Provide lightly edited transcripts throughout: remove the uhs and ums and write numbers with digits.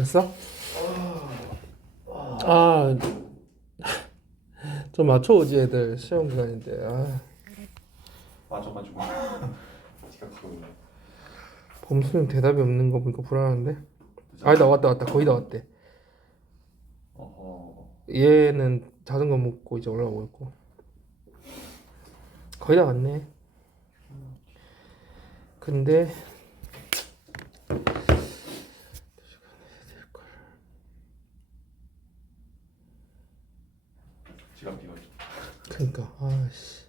됐어? 아, 좀 맞춰오지 애들 시험 기간인데. 맞아가지고 지각하고. 범수는 대답이 없는 거 보니까 불안한데. 아니다, 왔다 거의 다 왔대. 얘는 자전거 먹고 이제 올라오고 있고. 거의 다 왔네. 근데 지각비가 있죠. 그러니까 아씨.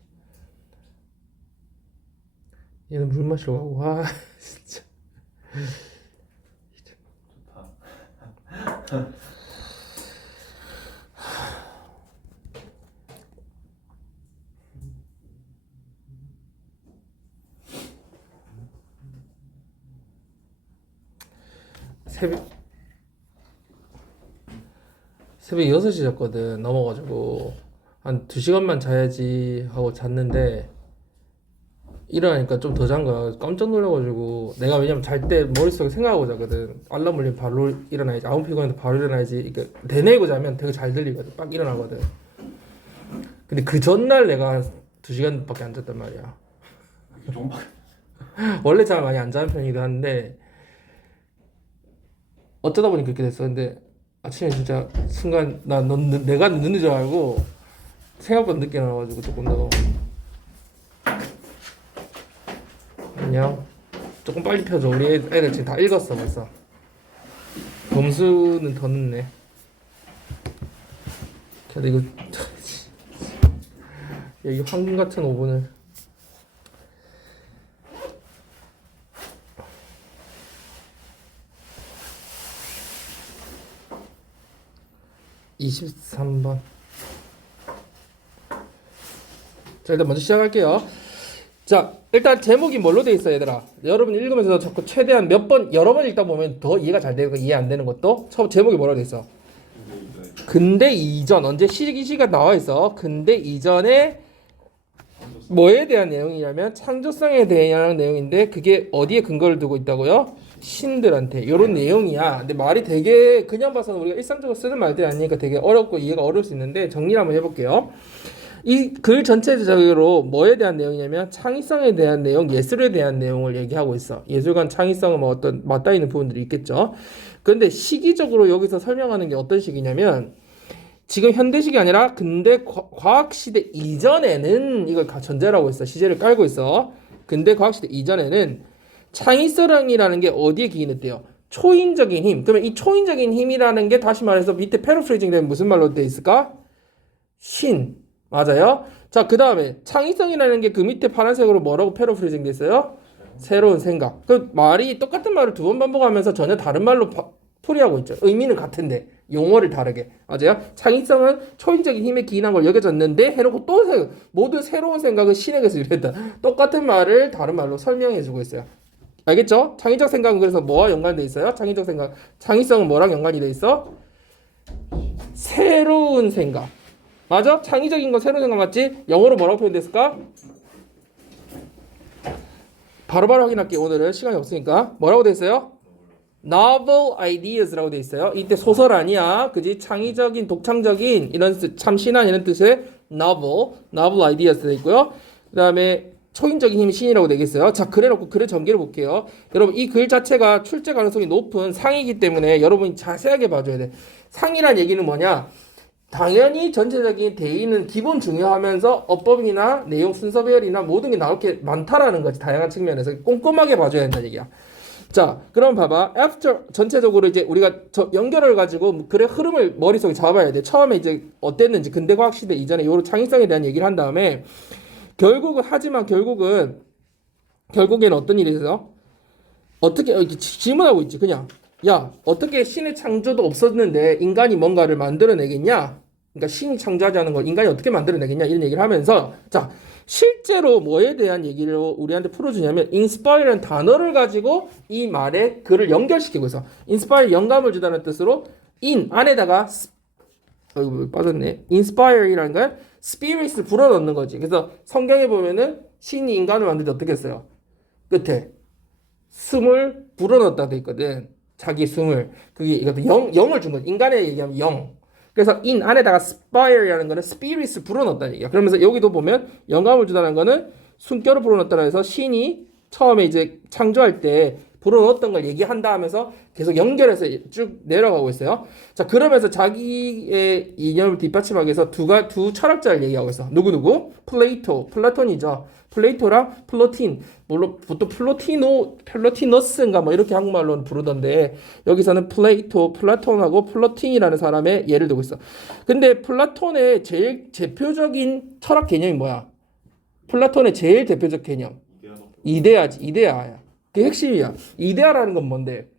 얘는 물 마시러 가고 진짜. 좋다. 새벽 6시 잤거든. 넘어가지고 한 2시간만 자야지 하고 잤는데 일어나니까 좀 더 잔 거야. 깜짝 놀라가지고 내가 왜냐면 잘 때 머릿속에 생각하고 자거든. 알람 울리면 바로 일어나야지. 아무 피곤해도 바로 일어나야지. 그러니까 되뇌고 자면 되게 잘 들리거든. 빡 일어나거든. 근데 그 전날 내가 2시간밖에 안 잤단 말이야. 좀 원래 잘 많이 안 자는 편이기도 한데 어쩌다 보니 그렇게 됐어. 근데 아침에 진짜 순간 내가 늦는 줄 알고 생각보다 늦게 나와가지고 조금 더 안녕. 조금 빨리 펴줘. 우리 애들 지금 다 읽었어 벌써. 범수는 더 늦네. 근데 이거 야, 이 황금 같은 5분을 (23번) 자, 일단 먼저 시작할게요. 자, 일단 제목이 뭘로 돼 있어 얘들아? 여러분 읽으면서 자꾸 최대한 몇 번 여러 번 읽다 보면 더 이해가 잘 되고 이해 안 되는 것도 처음 제목이 뭐라고 돼 있어? 근대 이전. 언제 시기가 나와 있어. 근대 이전에 뭐에 대한 내용이냐면 창조성에 대한 내용인데 그게 어디에 근거를 두고 있다고요? 신들한테. 요런 내용이야. 근데 말이 되게 그냥 봐서는 우리가 일상적으로 쓰는 말들이 아니니까 되게 어렵고 이해가 어려울 수 있는데 정리를 한번 해볼게요. 이 글 전체적으로 뭐에 대한 내용이냐면 창의성에 대한 내용, 예술에 대한 내용을 얘기하고 있어. 예술관 창의성은 뭐 어떤 맞닿아 있는 부분들이 있겠죠. 그런데 시기적으로 여기서 설명하는 게 어떤 시기냐면 지금 현대식이 아니라 근대 과학시대 이전에는 이걸 전제라고 있어. 시제를 깔고 있어. 근대 과학시대 이전에는 창의성이라는 게 어디에 기인했대요? 초인적인 힘. 그러면 이 초인적인 힘이라는 게 다시 말해서 밑에 패러프레이징 되면 무슨 말로 돼 있을까? 신. 맞아요? 자, 그 다음에 창의성이라는 게 그 밑에 파란색으로 뭐라고 패러프레이징 돼 있어요? 새로운 생각. 그 말이 똑같은 말을 2번 반복하면서 전혀 다른 말로 풀이하고 있죠. 의미는 같은데 용어를 다르게. 맞아요? 창의성은 초인적인 힘에 기인한 걸 여겨졌는데 해놓고 또 모두 새로운 생각은 신에게서 유래했다. 똑같은 말을 다른 말로 설명해주고 있어요. 알겠죠? 창의적 생각은 그래서 뭐와 연관돼 있어요? 창의적 생각, 창의성은 뭐랑 연관이 돼 있어? 새로운 생각. 맞아? 창의적인 건 새로운 생각 맞지? 영어로 뭐라고 표현됐을까? 바로바로 확인할게. 오늘은 시간이 없으니까. 뭐라고 돼 있어요? novel ideas라고 돼 있어요. 이때 소설 아니야. 그지? 창의적인, 독창적인 이런 참신한 이런 뜻의 novel ideas 돼 있고요. 그 다음에 초인적인 힘이 신이라고 되겠어요. 자, 그래놓고 글의 전개를 볼게요. 여러분 이 글 자체가 출제 가능성이 높은 상이기 때문에 여러분이 자세하게 봐줘야 돼. 상이란 얘기는 뭐냐? 당연히 전체적인 대의는 기본 중요하면서 어법이나 내용 순서 배열이나 모든 게 나올 게 많다라는 거지. 다양한 측면에서 꼼꼼하게 봐줘야 된다는 얘기야. 자, 그럼 봐봐. after 전체적으로 이제 우리가 연결을 가지고 글의 흐름을 머릿속에 잡아야 돼. 처음에 이제 어땠는지 근대 과학 시대 이전에 요런 창의성에 대한 얘기를 한 다음에 결국에는 어떤 일이 있어? 어떻게 이렇게 질문하고 있지 그냥. 야, 어떻게 신의 창조도 없었는데 인간이 뭔가를 만들어내겠냐? 그러니까 신이 창조하지 않은 걸 인간이 어떻게 만들어내겠냐? 이런 얘기를 하면서 자, 실제로 뭐에 대한 얘기를 우리한테 풀어주냐면 inspire라는 단어를 가지고 이 말에 글을 연결시키고 있어. inspire 영감을 주다는 뜻으로 in 안에다가 빠졌네. inspire이라는 건 spirit을 불어넣는 거지. 그래서 성경에 보면은 신이 인간을 만들 때 어떻게 했어요? 끝에 숨을 불어넣었다 돼 있거든. 자기 숨을. 그게 이것도 영을 준 거죠. 인간에 얘기하면 영. 그래서 in 안에다가 spire이라는 거는 spirits 불어넣었다는 얘기야. 그러면서 여기도 보면 영감을 주다는 거는 숨결을 불어넣었다라 해서 신이 처음에 이제 창조할 때 불어넣었던 걸 얘기한다 하면서 계속 연결해서 쭉 내려가고 있어요. 자, 그러면서 자기의 이념을 뒷받침하기 위해서 두 철학자를 얘기하고 있어. 누구? 플라톤이죠. 플레이토랑 플로틴. 물론 보통 플로티너스인가 뭐 이렇게 한국말로는 부르던데 여기서는 플라톤하고 플로틴이라는 사람의 예를 들고 있어. 근데 플라톤의 제일 대표적인 철학 개념이 뭐야? 플라톤의 제일 대표적 개념. 이데아야. 그게 핵심이야. 이데아라는 건 뭔데?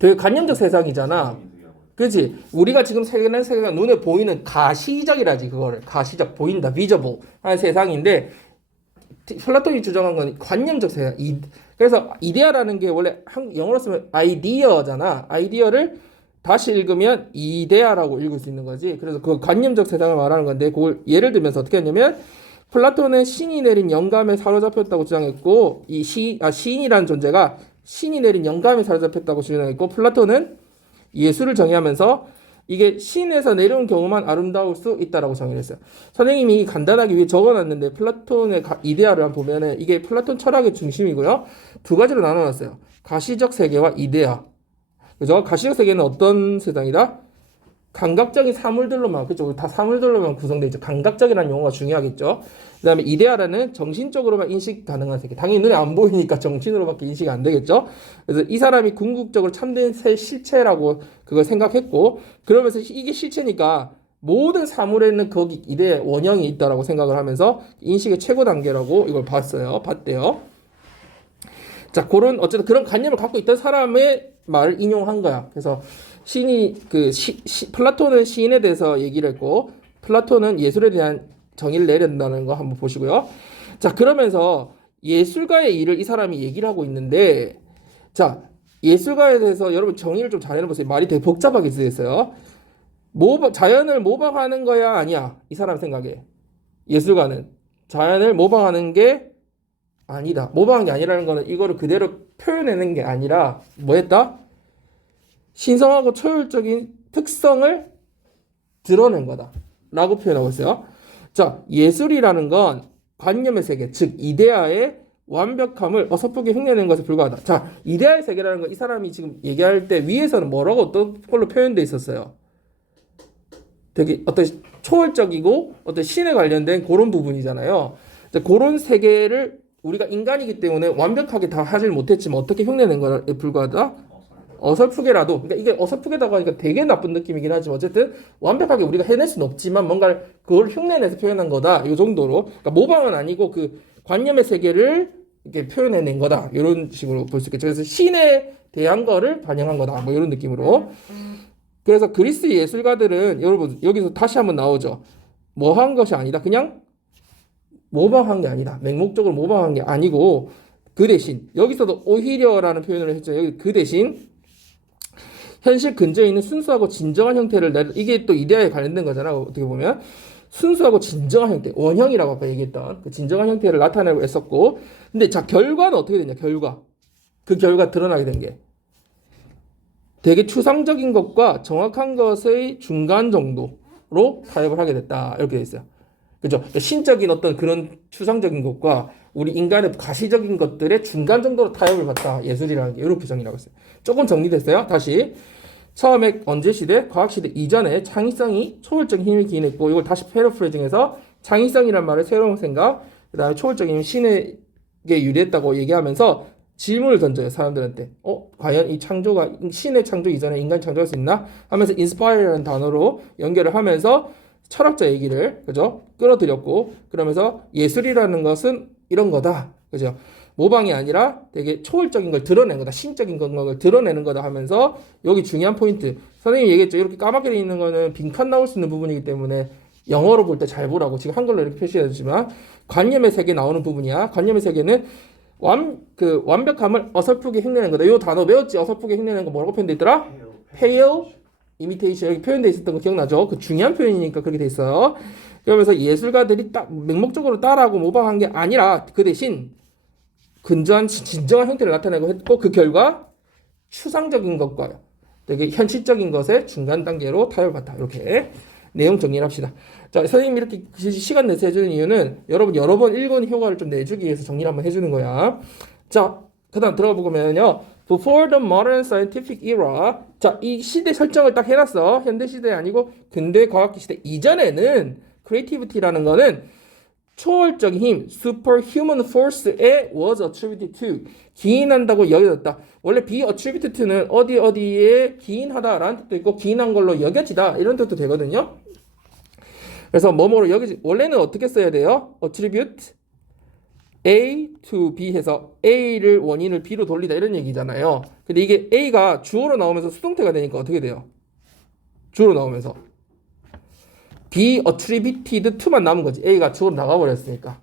되게 관념적 세상이잖아. 그렇지? 우리가 지금 세계가 눈에 보이는 가시적이라지 그거를. 가시적 보인다. 비저블 하는 세상인데 플라톤이 주장한 건 관념적 세상. 그래서 이데아라는 게 원래 영어로 쓰면 아이디어잖아. 아이디어를 다시 읽으면 이데아라고 읽을 수 있는 거지. 그래서 그 관념적 세상을 말하는 건데 그걸 예를 들면서 어떻게 했냐면 플라톤은 신이 내린 영감에 사로잡혔다고 주장했고 시인이라는 존재가 신이 내린 영감에 사로잡혔다고 주장했고 플라톤은 예술을 정의하면서 이게 신에서 내려온 경우만 아름다울 수 있다라고 정의했어요. 선생님이 간단하게 위에 적어놨는데 플라톤의 이데아를 보면은 이게 플라톤 철학의 중심이고요. 두 가지로 나눠놨어요. 가시적 세계와 이데아. 그죠? 가시적 세계는 어떤 세상이다? 감각적인 사물들로만, 그죠? 다 사물들로만 구성되어 있죠. 감각적이라는 용어가 중요하겠죠. 그 다음에 이데아라는 정신적으로만 인식 가능한 세계. 당연히 눈에 안 보이니까 정신으로밖에 인식이 안 되겠죠. 그래서 이 사람이 궁극적으로 참된 실체라고 그걸 생각했고, 그러면서 이게 실체니까 모든 사물에는 거기 이데아 원형이 있다라고 생각을 하면서 인식의 최고 단계라고 이걸 봤대요. 자, 어쨌든 그런 관념을 갖고 있던 사람의 말을 인용한 거야. 그래서 플라톤은 시인에 대해서 얘기를 했고 플라톤은 예술에 대한 정의를 내린다는 거 한번 보시고요. 자, 그러면서 예술가의 일을 이 사람이 얘기를 하고 있는데 자, 예술가에 대해서 여러분 정의를 좀 잘 해보세요. 말이 되게 복잡하게 쓰였어요. 자연을 모방하는 거야 아니야? 이 사람 생각에 예술가는 자연을 모방하는 게 아니다. 모방한 게 아니라는 거는 이거를 그대로 표현해낸 게 아니라 뭐 했다? 신성하고 초월적인 특성을 드러낸 거다 라고 표현하고 있어요. 자, 예술이라는 건 관념의 세계, 즉 이데아의 완벽함을 어설프게 흉내낸 것에 불과하다. 자, 이데아의 세계라는 건 이 사람이 지금 얘기할 때 위에서는 뭐라고 어떤 걸로 표현되어 있었어요? 되게 어떤 초월적이고 어떤 신에 관련된 그런 부분이잖아요. 자, 그런 세계를 우리가 인간이기 때문에 완벽하게 다 하질 못했지만 어떻게 흉내낸 것에 불과하다? 어설프게라도, 그러니까 이게 어설프게다고 하니까 되게 나쁜 느낌이긴 하지만 어쨌든 완벽하게 우리가 해낼 수는 없지만 뭔가를 그걸 흉내내서 표현한 거다. 이 정도로. 그러니까 모방은 아니고 그 관념의 세계를 이렇게 표현해낸 거다. 이런 식으로 볼 수 있겠죠. 그래서 신에 대한 거를 반영한 거다. 뭐 이런 느낌으로. 그래서 그리스 예술가들은 여러분 여기서 다시 한번 나오죠. 뭐 한 것이 아니다. 그냥 모방한 게 아니다. 맹목적으로 모방한 게 아니고 그 대신 여기서도 오히려라는 표현을 했죠. 여기 그 대신 현실 근처에 있는 순수하고 진정한 형태를 이게 또 이데아에 관련된 거잖아. 어떻게 보면 순수하고 진정한 형태, 원형이라고 아까 얘기했던 그 진정한 형태를 나타내고 했었고, 근데 자 결과는 어떻게 되냐? 그 결과 드러나게 된 게 되게 추상적인 것과 정확한 것의 중간 정도로 타협을 하게 됐다. 이렇게 돼 있어요. 그죠? 신적인 어떤 그런 추상적인 것과 우리 인간의 가시적인 것들의 중간 정도로 타협을 받다. 예술이라는 게 이렇게 정의라고 했어요. 조금 정리됐어요? 다시. 처음에 언제 시대? 과학 시대 이전에 창의성이 초월적인 힘을 기인했고 이걸 다시 패러프레이징해서 창의성이란 말을 새로운 생각, 그다음에 초월적인 힘이 신에게 유리했다고 얘기하면서 질문을 던져요. 사람들한테. 과연 이 창조가 신의 창조 이전에 인간이 창조할 수 있나? 하면서 inspire라는 단어로 연결을 하면서 철학자 얘기를 그죠? 끌어들였고 그러면서 예술이라는 것은 이런 거다. 그죠? 모방이 아니라 되게 초월적인 걸 드러내는 거다. 신적인 걸 드러내는 거다 하면서 여기 중요한 포인트. 선생님이 얘기했죠. 이렇게 까맣게 돼 있는 거는 빈칸 나올 수 있는 부분이기 때문에 영어로 볼 때 잘 보라고 지금 한글로 이렇게 표시해주지만 관념의 세계 나오는 부분이야. 관념의 세계는 완벽함을 어설프게 흉내내는 거다. 이 단어 외웠지? 어설프게 흉내내는 거 뭐라고 표현돼 있더라? pale imitation 여기 표현돼 있었던 거 기억나죠? 그 중요한 표현이니까 그렇게 돼 있어요. 그러면서 예술가들이 딱 맹목적으로 따라하고 모방한 게 아니라 그 대신 근저한 진정한 형태를 나타내고 했고 그 결과 추상적인 것과 되게 현실적인 것의 중간 단계로 타협받다. 이렇게 내용 정리를 합시다. 자, 선생님이 이렇게 시간 내서 해주는 이유는 여러분 여러 번 읽은 효과를 좀 내주기 위해서 정리를 한번 해주는 거야. 자, 그 다음 들어가 보면요. Before the modern scientific era. 자, 이 시대 설정을 딱 해놨어. 현대 시대 아니고 근대 과학기 시대 이전에는 creativity라는 거는 초월적인 힘, superhuman force에 was attributed to. 기인한다고 여겨졌다. 원래 be attributed to는 어디에 기인하다라는 뜻도 있고 기인한 걸로 여겨지다 이런 뜻도 되거든요. 그래서 뭐뭐로 여기지 원래는 어떻게 써야 돼요? attribute A to B 해서 A를 원인을 B로 돌리다 이런 얘기잖아요. 근데 이게 A가 주어로 나오면서 수동태가 되니까 어떻게 돼요? 주어로 나오면서 be attributed to만 남은 거지. A가 주어로 나가버렸으니까.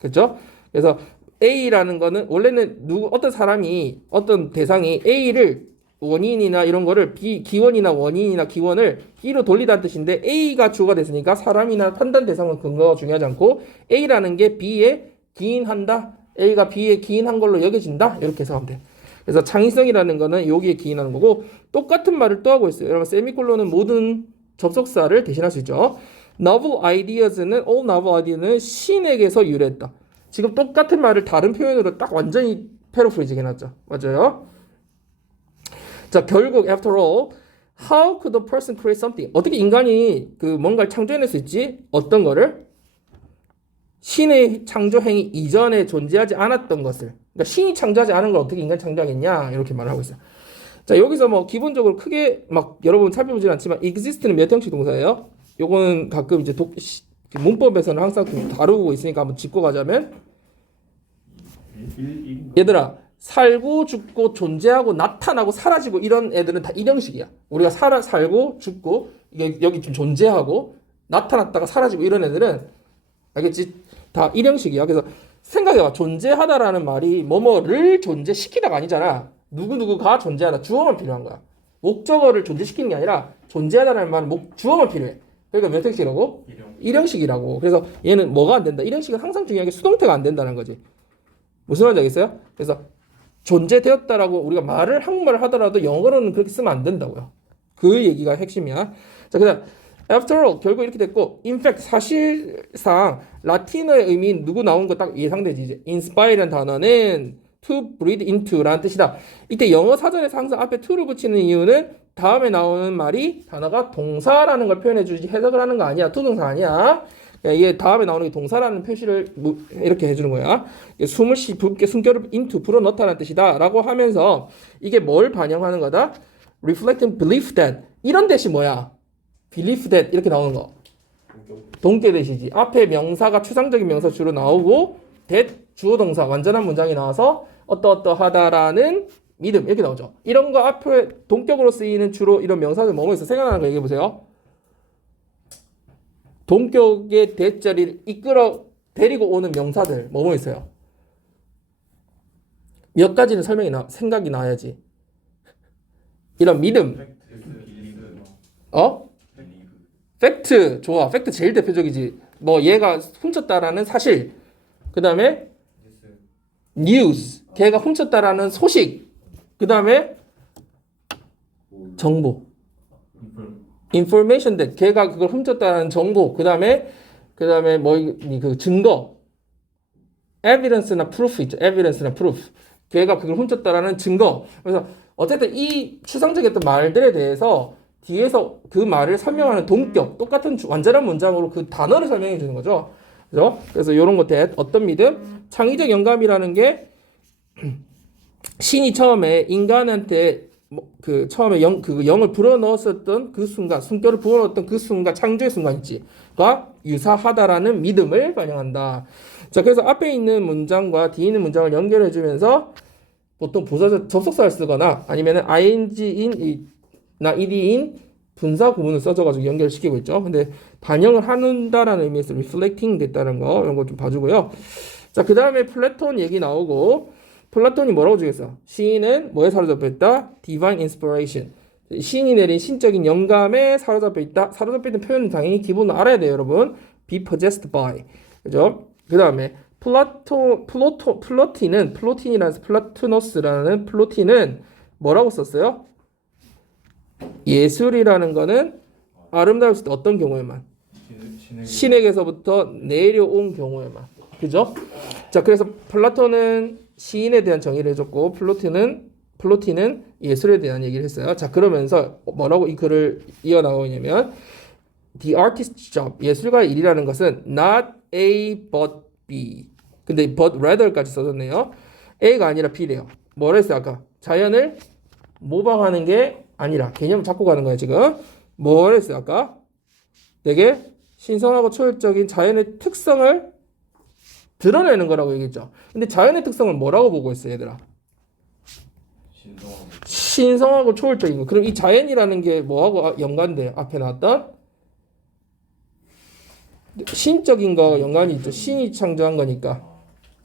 그렇죠? 그래서 A라는 거는 원래는 어떤 사람이 어떤 대상이 A를 원인이나 이런 거를 기원이나 원인이나 기원을 B로 돌리다는 뜻인데 A가 주어가 됐으니까 사람이나 판단 대상은 근거가 중요하지 않고 A라는 게 B에 기인한다. A가 B에 기인한 걸로 여겨진다. 이렇게 해석하면 돼. 그래서 창의성이라는 거는 여기에 기인하는 거고 똑같은 말을 또 하고 있어요. 여러분 세미콜론은 모든 접속사를 대신할 수 있죠. Novel ideas는 all novel ideas는 신에게서 유래했다. 지금 똑같은 말을 다른 표현으로 딱 완전히 패러프레이징 해놨죠. 맞아요? 자, 결국 after all, how could a person create something? 어떻게 인간이 그 뭔가를 창조해낼 수 있지? 어떤 거를? 신의 창조 행위 이전에 존재하지 않았던 것을. 그러니까 신이 창조하지 않은 걸 어떻게 인간이 창조하겠냐? 이렇게 말을 하고 있어요. 자, 여기서 뭐 기본적으로 크게 막 여러분 살펴보진 않지만 exist는 몇 형식 동사예요? 요거는 가끔 이제 문법에서는 항상 다루고 있으니까 한번 짚고 가자면 얘들아 살고 죽고 존재하고 나타나고 사라지고 이런 애들은 다 일형식이야. 우리가 살고 죽고 이게 여기 좀 존재하고 나타났다가 사라지고 이런 애들은 알겠지? 다 일형식이야. 그래서 생각해봐. 존재하다라는 말이 뭐뭐를 존재시키다가 아니잖아. 누구누구가 존재하다. 주어만 필요한 거야. 목적어를 존재시키는 게 아니라 존재하다라는 말은 주어만 필요해. 그러니까 몇 형식이라고? 일형식이라고. 그래서 얘는 뭐가 안 된다? 일형식은 항상 중요한 게 수동태가 안 된다는 거지. 무슨 말인지 알겠어요? 그래서 존재되었다라고 우리가 한국말을 하더라도 영어로는 그렇게 쓰면 안 된다고요. 그 얘기가 핵심이야. 자, 그다음 after all 결국 이렇게 됐고 in fact 사실상 라틴어의 의미인 누구 나온 거 딱 예상되지. 이제 inspire라는 단어는 to breathe into라는 뜻이다. 이때 영어 사전에서 항상 앞에 to를 붙이는 이유는 다음에 나오는 말이 단어가 동사라는 걸 표현해 주지 해석을 하는 거 아니야. to 동사 아니야. 이게 다음에 나오는 게 동사라는 표시를 이렇게 해주는 거야. 숨을 붓게 숨결을 into 불어넣다는 뜻이다 라고 하면서 이게 뭘 반영하는 거다? reflecting belief that 이런 대시 뭐야? belief that 이렇게 나오는 거 동격 대시지. 앞에 명사가 추상적인 명사 주로 나오고 that 주어 동사 완전한 문장이 나와서 어떠어떠하다라는 믿음 이렇게 나오죠. 이런 거 앞에 동격으로 쓰이는 주로 이런 명사들 뭐뭐 있어? 생각나는 거 얘기해 보세요. 동격의 대자리를 데리고 오는 명사들 뭐뭐 있어요? 몇 가지는 생각이 나야지. 이런 믿음. 팩트. 좋아. 팩트 제일 대표적이지. 뭐 얘가 훔쳤다라는 사실. 그 다음에 뉴스. 걔가 훔쳤다라는 소식. 그 다음에 정보. information that 걔가 그걸 훔쳤다는 정보. 그다음에 뭐 그 증거. evidence나 proof 있죠. evidence나 proof. 걔가 그걸 훔쳤다라는 증거. 그래서 어쨌든 이 추상적이었던 말들에 대해서 뒤에서 그 말을 설명하는 동격 똑같은 완전한 문장으로 그 단어를 설명해 주는 거죠. 그래서 이런 것 어떤 믿음? 창의적 영감이라는 게 신이 처음에 인간한테 그 처음에 영을 불어넣었었던 그 순간, 숨결을 불어넣었던 그 순간, 창조의 순간 있지.가 유사하다라는 믿음을 반영한다. 자, 그래서 앞에 있는 문장과 뒤에 있는 문장을 연결해주면서 보통 부사적 접속사를 쓰거나 아니면은 ing인나 ed인 분사 구문을 써줘가지고 연결시키고 있죠. 근데 반영을 한다라는 의미에서 reflecting 됐다는 거 이런 거 좀 봐주고요. 자, 그 다음에 플라톤 얘기 나오고. 플라톤이 뭐라고 주겠어? 시인은 뭐에 사로잡혀 있다? Divine inspiration. 시인이 내린 신적인 영감에 사로잡혀 있다. 사로잡혀 있는 표현은 당연히 기본으로 알아야 돼요, 여러분. Be possessed by. 그죠? 그 다음에 플로틴은 플라토노스라는 플로틴은 뭐라고 썼어요? 예술이라는 거는 아름다울 때 어떤 경우에만? 신에게서부터 내려온 경우에만. 그죠? 자, 그래서 플라톤은 시인에 대한 정의를 해줬고 플로티는 예술에 대한 얘기를 했어요. 자, 그러면서 뭐라고 이 글을 이어나오냐면 The artist's job, 예술가의 일이라는 것은 not A but B. 근데 but rather까지 써줬네요. A가 아니라 B래요. 뭐라 했어요 아까? 자연을 모방하는 게 아니라 개념을 잡고 가는 거예요 지금. 뭐라 했어요 아까? 되게 신성하고 초월적인 자연의 특성을 드러내는 거라고 얘기했죠. 근데 자연의 특성을 뭐라고 보고 있어요 얘들아? 신성하고 초월적인 거. 그럼 이 자연이라는 게 뭐하고 연관돼? 앞에 나왔던 신적인 거 연관이 있죠. 신이 창조한 거니까.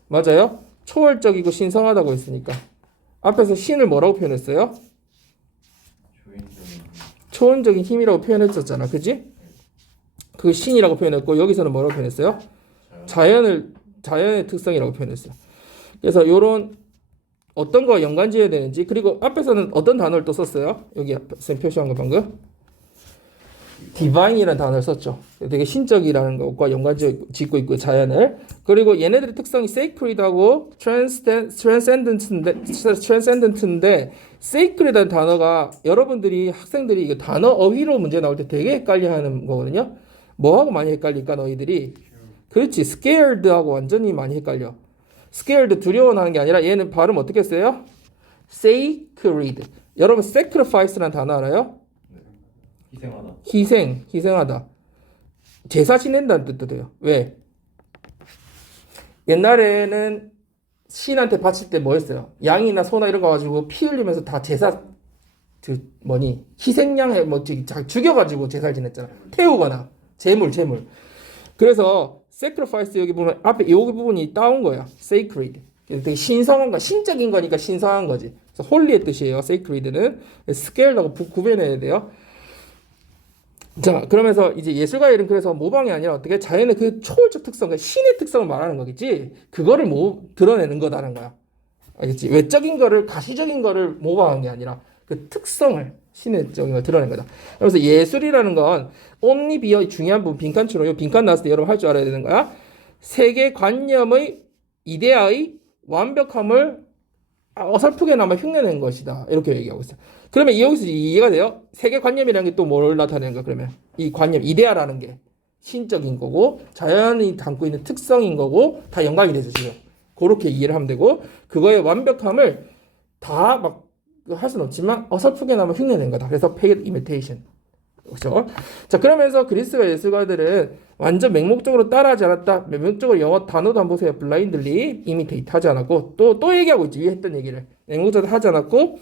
맞아요? 초월적이고 신성하다고 했으니까. 앞에서 신을 뭐라고 표현했어요? 초월적인 힘이라고 표현했었잖아. 그지? 그 신이라고 표현했고 여기서는 뭐라고 표현했어요? 자연의 특성이라고 표현했어요. 그래서 요런 어떤 거 연관 지어야 되는지, 그리고 앞에서는 어떤 단어를 또 썼어요? 여기 쌤 표시한 거 방금 디바인이라는 단어를 썼죠. 되게 신적이라는 것과 연관 짓고 있고 자연을. 그리고 얘네들의 특성이 sacred하고 transcendent인데 sacred이라는 단어가 여러분들이 학생들이 이거 단어 어휘로 문제 나올 때 되게 헷갈려하는 거거든요. 뭐하고 많이 헷갈릴까 너희들이? 그렇지, scared하고 완전히 많이 헷갈려. scared 두려워하는 게 아니라 얘는 발음 어떻게 써요? sacred. 여러분 sacrifice라는 단어 알아요? 희생하다. 제사 지낸다는 뜻도 돼요. 왜? 옛날에는 신한테 바칠 때 뭐 했어요? 양이나 소나 이런 거 가지고 피 흘리면서 다 제사 희생양에 죽여가지고 제사를 지냈잖아. 태우거나 제물. 그래서 sacrifice 여기 보면 앞에 여기 부분이 따온 거야. sacred. 되게 신성한 거, 신적인 거니까 신성한 거지. 그래서 홀리의 뜻이에요. sacred는 scared하고 구별해야 돼요. 자, 그러면서 이제 예술가의 일은 그래서 모방이 아니라 어떻게 자연의 그 초월적 특성, 그러니까 신의 특성을 말하는 거겠지. 그거를 드러내는 거다라는 거야. 알겠지? 외적인 거를, 가시적인 거를 모방한 게 아니라 그 특성을, 신의 적인 걸 드러낸 거다. 그래서 예술이라는 건 옴니비어의 중요한 부분, 빈칸추로, 요 빈칸 나왔을 때 여러분 할 줄 알아야 되는 거야. 세계관념의 이데아의 완벽함을 어설프게나마 흉내낸 것이다. 이렇게 얘기하고 있어요. 그러면 여기서 이해가 돼요? 세계관념이라는 게 또 뭘 나타내는 거야? 그러면 이 관념, 이데아라는 게 신적인 거고 자연이 담고 있는 특성인 거고 다 연관이 되죠 지금. 그렇게 이해를 하면 되고, 그거의 완벽함을 다 막 할 수는 없지만 어설프게나마 흉내낸 거다. 그래서 pale imitation. 그렇죠? 자, 그러면서 그리스가 예술가들은 완전 맹목적으로 따라하지 않았다. 맹목적으로 영어 단어도 한번 보세요. blindly imitate 하지 않았고, 또 얘기하고 있지. 위에 했던 얘기를 맹목적으로 하지 않았고,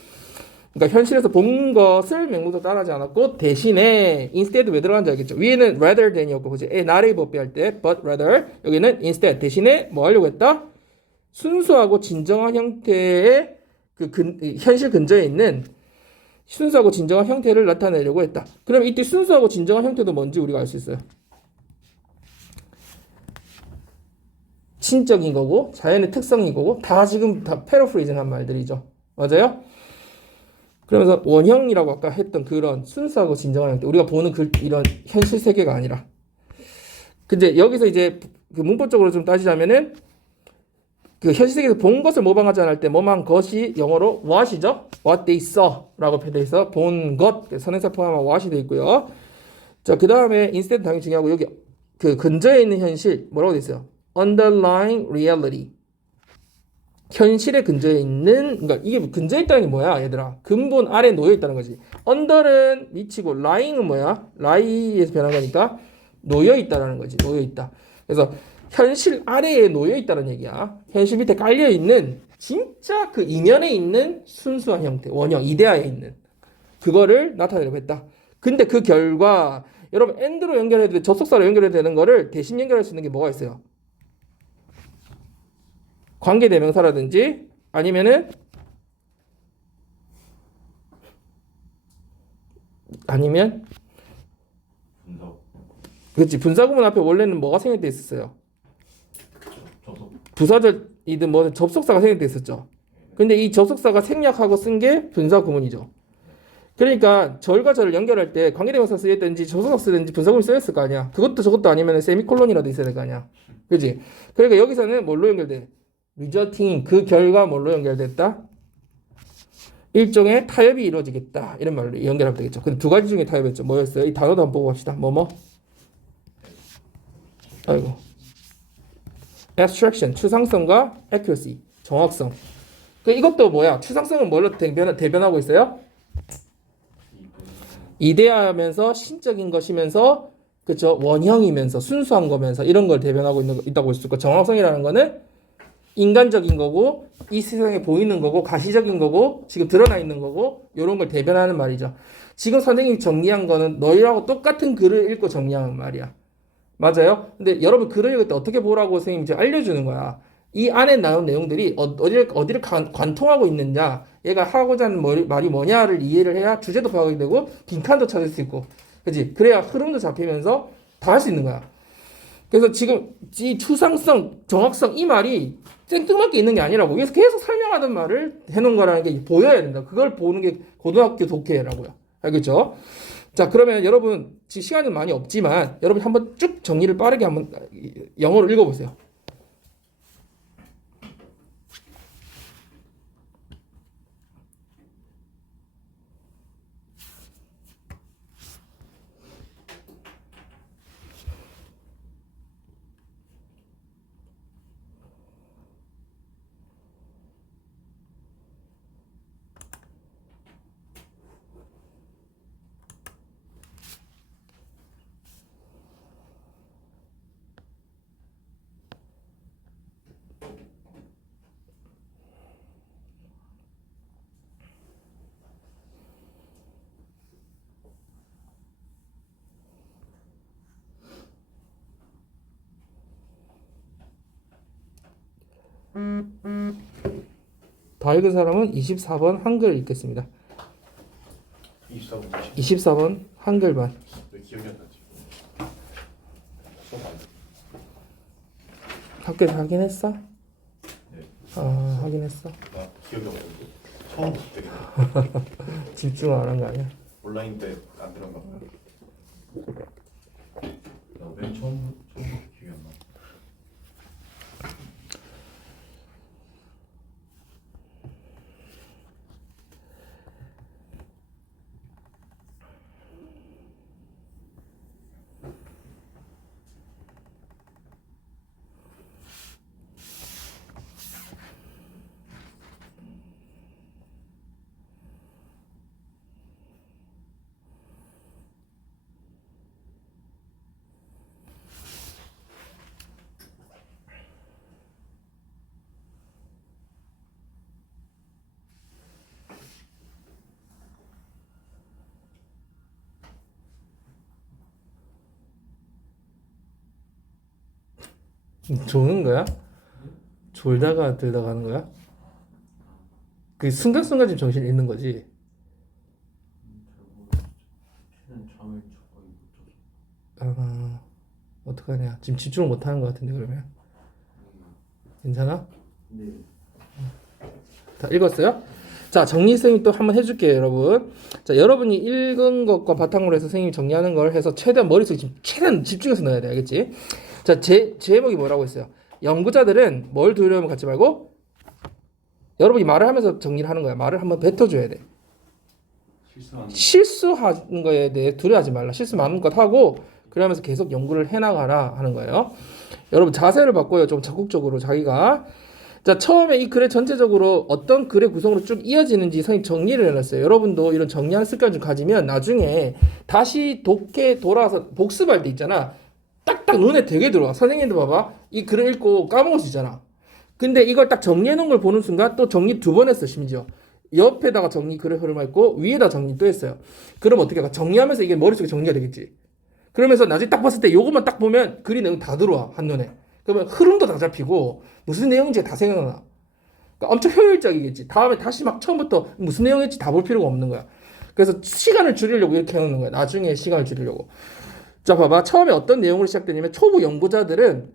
그러니까 현실에서 본 것을 맹목적으로 따라하지 않았고, 대신에 instead 왜 들어간지 알겠죠? 위에는 rather than이었고, 그지? 나를 법배할 때 but rather, 여기는 instead 대신에 뭐 하려고 했다? 순수하고 진정한 형태의 현실 근저에 있는 순수하고 진정한 형태를 나타내려고 했다. 그럼 이때 순수하고 진정한 형태도 뭔지 우리가 알 수 있어요. 신적인 거고 자연의 특성인 거고 다 지금 다 패러프레이징한 말들이죠. 맞아요? 그러면서 원형이라고 아까 했던 그런 순수하고 진정한 형태, 우리가 보는 이런 현실 세계가 아니라. 근데 여기서 이제 그 문법적으로 좀 따지자면은 그 현실 세계에서 본 것을 모방하지 않을 때 모방한 것이 영어로 what이죠? what they saw라고 표현되어 있어. 본 것, 선행사 포함한 what이 되어 있고요. 자, 그 다음에 instead 당연히 중요하고, 여기 그 근저에 있는 현실 뭐라고 되어 있어요? underlying reality. 현실의 근저에 있는, 그러니까 이게 근저에 있다는 게 뭐야 얘들아? 근본 아래에 놓여 있다는 거지. under는 미치고 lying은 뭐야? lie에서 변한 거니까 놓여 있다라는 거지. 놓여 있다. 그래서 현실 아래에 놓여 있다는 얘기야. 현실 밑에 깔려 있는 진짜 그 이면에 있는 순수한 형태, 원형, 이데아에 있는 그거를 나타내려고 했다. 근데 그 결과 여러분 and로 연결해야 돼, 접속사로 연결해야 되는 거를 대신 연결할 수 있는 게 뭐가 있어요? 관계대명사라든지 아니면 그렇지, 분사구문 앞에 원래는 뭐가 생략돼 있었어요? 부사절이든 뭐 접속사가 생략돼 있었죠. 근데 이 접속사가 생략하고 쓴 게 분사 구문이죠. 그러니까 절과 절을 연결할 때 관계대명사 쓰였든지 접속사 쓰든지 분사 구문이 쓰였을 거 아니야. 그것도 저것도 아니면 세미콜론이라도 있어야 될 거 아니야. 그지? 그러니까 여기서는 뭘로 연결돼? resulting 그 결과 뭘로 연결됐다? 일종의 타협이 이루어지겠다. 이런 말로 연결하면 되겠죠. 근데 두 가지 중에 타협했죠. 뭐였어요? 이 단어도 한번 보고 갑시다. 뭐뭐? 아이고. abstraction 추상성과 accuracy 정확성. 그 이것도 뭐야? 추상성은 뭘로 대변하고 있어요? 이데아면서 신적인 것이면서 그쵸 원형이면서 순수한 거면서 이런 걸 대변하고 있다고 볼 수 있고 정확성이라는 거는 인간적인 거고 이 세상에 보이는 거고 가시적인 거고 지금 드러나 있는 거고 이런 걸 대변하는 말이죠. 지금 선생님이 정리한 거는 너희하고 똑같은 글을 읽고 정리한 말이야. 맞아요? 근데 여러분 글을 읽을 때 어떻게 보라고 선생님이 이제 알려주는 거야. 이 안에 나온 내용들이 어디를 관통하고 있느냐, 얘가 하고자 하는 말이 뭐냐를 이해를 해야 주제도 파악이 되고 빈칸도 찾을 수 있고, 그렇지? 그래야 흐름도 잡히면서 다 할 수 있는 거야. 그래서 지금 이 추상성, 정확성 이 말이 생뚱맞게 있는 게 아니라고 위에서 계속 설명하던 말을 해놓은 거라는 게 보여야 된다. 그걸 보는 게 고등학교 독해라고요. 알겠죠? 자, 그러면 여러분 지금 시간은 많이 없지만 여러분 한번 쭉 정리를 빠르게 한번 영어로 읽어보세요. 다 읽은 사람은 24번 한글 읽겠습니다. 24분 24번 한글만. 왜 기억이 안 나지? 수업 안 돼. 학교에서 확인했어? 네. 아, 확인했어. 나 기억이 없는데 처음부터 되게 집중 안 한 거 아니야? 온라인 때 안 들어간 거. 나맨 처음 기억이 안 나. 조는 거야? 졸다가 들다가 하는 거야? 그 순간순간 지금 정신이 있는 거지. 아, 어떡하냐. 지금 집중을 못 하는 것 같은데 그러면. 괜찮아? 네. 다 읽었어요? 자, 정리 선생님이 또 한번 해줄게요, 여러분. 자, 여러분이 읽은 것과 바탕으로 해서 선생님이 정리하는 걸 해서 최대한 머릿속에 최대한 집중해서 넣어야 돼, 알겠지? 자, 제목이 뭐라고 했어요? 연구자들은 뭘 두려움을 갖지 말고 여러분이 말을 하면서 정리를 하는 거야. 말을 한번 뱉어줘야 돼. 실수하는 거에 대해 두려워하지 말라. 실수 마음껏 하고 그러면서 계속 연구를 해나가라 하는 거예요. 여러분 자세를 바꿔요. 좀 적극적으로 자기가. 자, 처음에 이 글의 전체적으로 어떤 글의 구성으로 쭉 이어지는지 선생님 정리를 해놨어요. 여러분도 이런 정리하는 습관을 좀 가지면 나중에 다시 독해 돌아와서 복습할 때 있잖아. 딱딱 눈에 되게 들어와. 선생님도 봐봐. 이 글을 읽고 까먹을 수 있잖아. 근데 이걸 딱 정리해놓은 걸 보는 순간 또 정리 두 번 했어, 심지어. 옆에다가 정리 글의 흐름을 했고 위에다 정리 또 했어요. 그럼 어떻게 할까? 정리하면서 이게 머릿속에 정리가 되겠지. 그러면서 나중에 딱 봤을 때 요것만 딱 보면 글이 내용 다 들어와, 한눈에. 그러면 흐름도 다 잡히고 무슨 내용인지 다 생각나. 그러니까 엄청 효율적이겠지. 다음에 다시 막 처음부터 무슨 내용인지 다 볼 필요가 없는 거야. 그래서 시간을 줄이려고 이렇게 해놓는 거야. 나중에 시간을 줄이려고. 자, 봐봐. 처음에 어떤 내용으로 시작되냐면 초보 연구자들은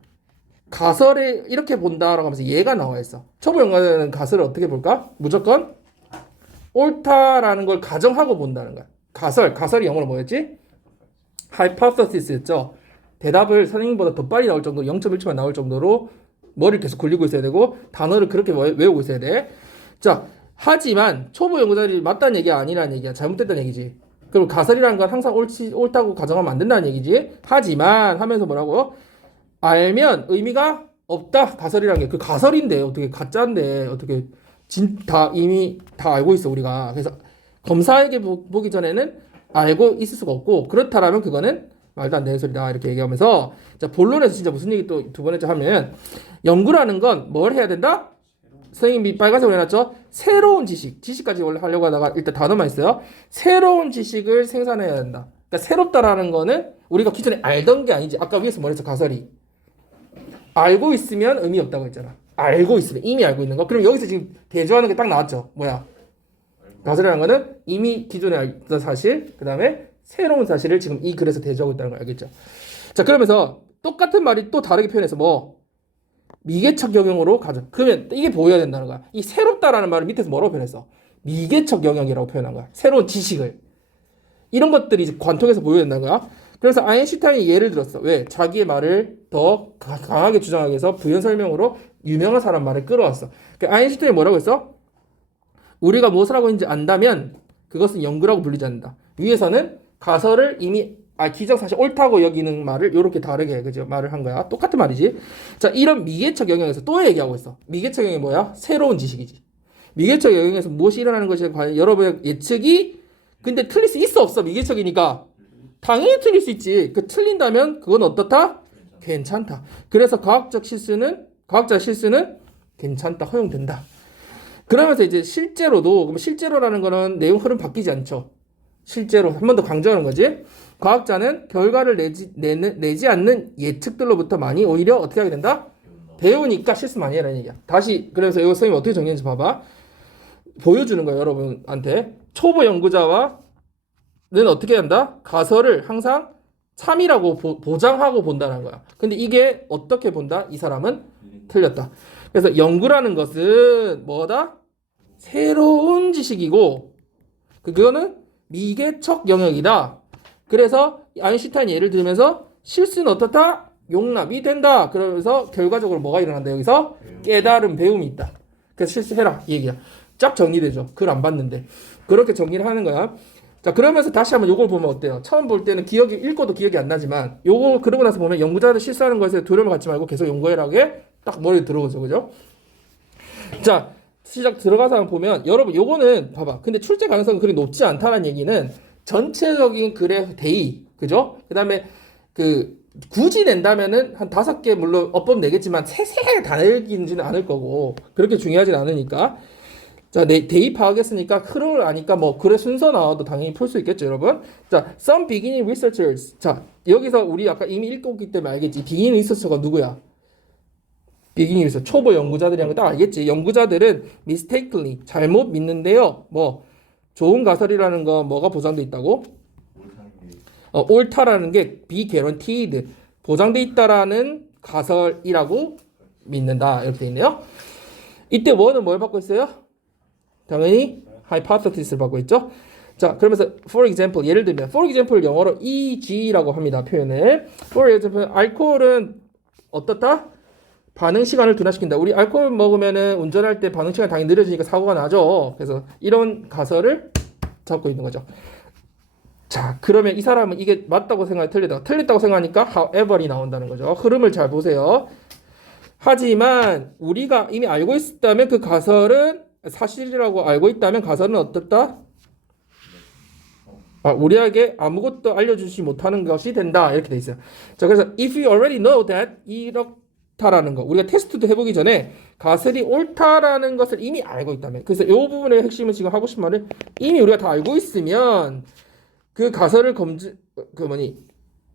가설에 이렇게 본다라고 하면서 얘가 나와 있어. 초보 연구자는 가설을 어떻게 볼까? 무조건 옳다라는 걸 가정하고 본다는 거야. 가설이 영어로 뭐였지? hypothesis였죠. 대답을 선생님보다 더 빨리 나올 정도로 0.1초만 나올 정도로 머리를 계속 굴리고 있어야 되고 단어를 그렇게 외우고 있어야 돼. 자, 하지만 초보 연구자들이 맞다는 얘기가 아니라는 얘기야. 잘못됐다는 얘기지. 그리고 가설이라는 건 항상 옳다고 가정하면 안 된다는 얘기지. 하지만 하면서 뭐라고? 알면 의미가 없다. 가설이라는 게 그 가설인데 어떻게 가짜인데 어떻게 이미 다 알고 있어 우리가. 그래서 검사에게 보기 전에는 알고 있을 수가 없고 그렇다라면 그거는 말도 안 되는 소리다 이렇게 얘기하면서 자 본론에서 진짜 무슨 얘기 또 두 번째 하면 연구라는 건 뭘 해야 된다? 선생님이 빨간색으로 해놨죠? 새로운 지식까지 원래 하려고 하다가 일단 단어만 있어요. 새로운 지식을 생산해야 된다. 그러니까 새롭다라는 거는 우리가 기존에 알던 게 아니지. 아까 위에서 뭐랬어? 가설이 알고 있으면 의미 없다고 했잖아. 알고 있으면 이미 알고 있는 거. 그럼 여기서 지금 대조하는 게 딱 나왔죠. 뭐야? 가설이라는 거는 이미 기존에 알던 사실, 그 다음에 새로운 사실을 지금 이 글에서 대조하고 있다는 거 알겠죠? 자, 그러면서 똑같은 말이 또 다르게 표현해서 뭐 미개척 영역으로 가죠. 그러면 이게 보여야 된다는 거야. 이 새롭다라는 말을 밑에서 뭐라고 표현했어? 미개척 영역이라고 표현한 거야. 새로운 지식을. 이런 것들이 이제 관통해서 보여야 된다는 거야. 그래서 아인슈타인이 예를 들었어. 왜? 자기의 말을 더 강하게 주장하기 위해서 부연 설명으로 유명한 사람 말을 끌어왔어. 그러니까 아인슈타인이 뭐라고 했어? 우리가 무엇을 하고 있는지 안다면 그것은 연구라고 불리지 않는다. 위에서는 가설을 이미 기정사실 옳다고 여기는 말을 이렇게 다르게 그죠? 말을 한 거야. 똑같은 말이지. 자, 이런 미개척 영역에서 또 얘기하고 있어. 미개척 영역이 뭐야? 새로운 지식이지. 미개척 영역에서 무엇이 일어나는 것이 과연 여러분의 예측이 근데 틀릴 수 있어 없어? 미개척이니까 당연히 틀릴 수 있지. 그 틀린다면 그건 어떻다? 괜찮다. 그래서 과학자 실수는 괜찮다, 허용된다. 그러면서 이제 실제로라는 거는 내용 흐름 바뀌지 않죠. 실제로 한 번 더 강조하는 거지. 과학자는 결과를 내지 않는 예측들로부터 많이 오히려 어떻게 하게 된다? 배우니까 실수 많이 해라는 얘기야. 다시 그래서 이거 선생님 어떻게 정리했는지 봐봐. 보여주는 거야 여러분한테. 초보 연구자와는 어떻게 한다? 가설을 항상 참이라고 보장하고 본다는 거야. 근데 이게 어떻게 본다? 이 사람은 틀렸다. 그래서 연구라는 것은 뭐다? 새로운 지식이고 그거는 미개척 영역이다. 그래서 아인슈타인 예를 들면서 실수는 어떻다? 용납이 된다. 그러면서 결과적으로 뭐가 일어난다? 여기서 깨달음, 배움이 있다. 그래서 실수해라 이 얘기야. 쫙 정리되죠. 글 안 봤는데 그렇게 정리를 하는 거야. 자, 그러면서 다시 한번 요걸 보면 어때요? 처음 볼 때는 읽고도 기억이 안 나지만 요거 그러고 나서 보면 연구자들 실수하는 것에 두려움을 갖지 말고 계속 연구해라게 딱 머리에 들어오죠. 그죠? 자, 시작 들어가서 한번 보면 여러분 요거는 봐봐. 근데 출제 가능성이 그리 높지 않다는 얘기는 전체적인 글의 대의, 그죠? 그 다음에 굳이 낸다면은 한 5개 물론 어법 내겠지만 세세하게 다 내기는 않을 거고 그렇게 중요하진 않으니까. 자, 대의 파악했으니까 흐름을 아니까 뭐 글의 순서 나와도 당연히 풀 수 있겠죠, 여러분. 자, some beginning researchers. 자, 여기서 우리 아까 이미 읽고 있기 때문에 알겠지. beginning researcher가 누구야? beginning researcher 초보 연구자들이란 거 딱 알겠지. 연구자들은 mistakenly 잘못 믿는데요. 뭐 좋은 가설이라는 거 뭐가 보장돼 있다고? 옳다라는 게 be guaranteed 보장돼 있다라는 가설이라고 믿는다 이렇게 돼 있네요. 이때 뭐는 뭘 받고 있어요? 당연히 hypothesis를 받고 있죠. 자, 그러면서 for example 예를 들면 for example 영어로 EG라고 합니다. 표현을 for example 알코올은 어떻다? 반응 시간을 둔화시킨다. 우리 알코올 먹으면은 운전할 때 반응 시간이 당연히 느려지니까 사고가 나죠. 그래서 이런 가설을 잡고 있는 거죠. 자, 그러면 이 사람은 이게 맞다고 생각해 틀렸다고 생각하니까 however이 나온다는 거죠. 흐름을 잘 보세요. 하지만 우리가 이미 알고 있다면 그 가설은 사실이라고 알고 있다면 가설은 어떻다? 우리에게 아무것도 알려주지 못하는 것이 된다. 이렇게 돼 있어요. 자, 그래서 if you already know that 이렇다라는 거 우리가 테스트도 해보기 전에 가설이 옳다라는 것을 이미 알고 있다면 그래서 이 부분의 핵심은 지금 하고 싶은 말은 이미 우리가 다 알고 있으면 그 가설을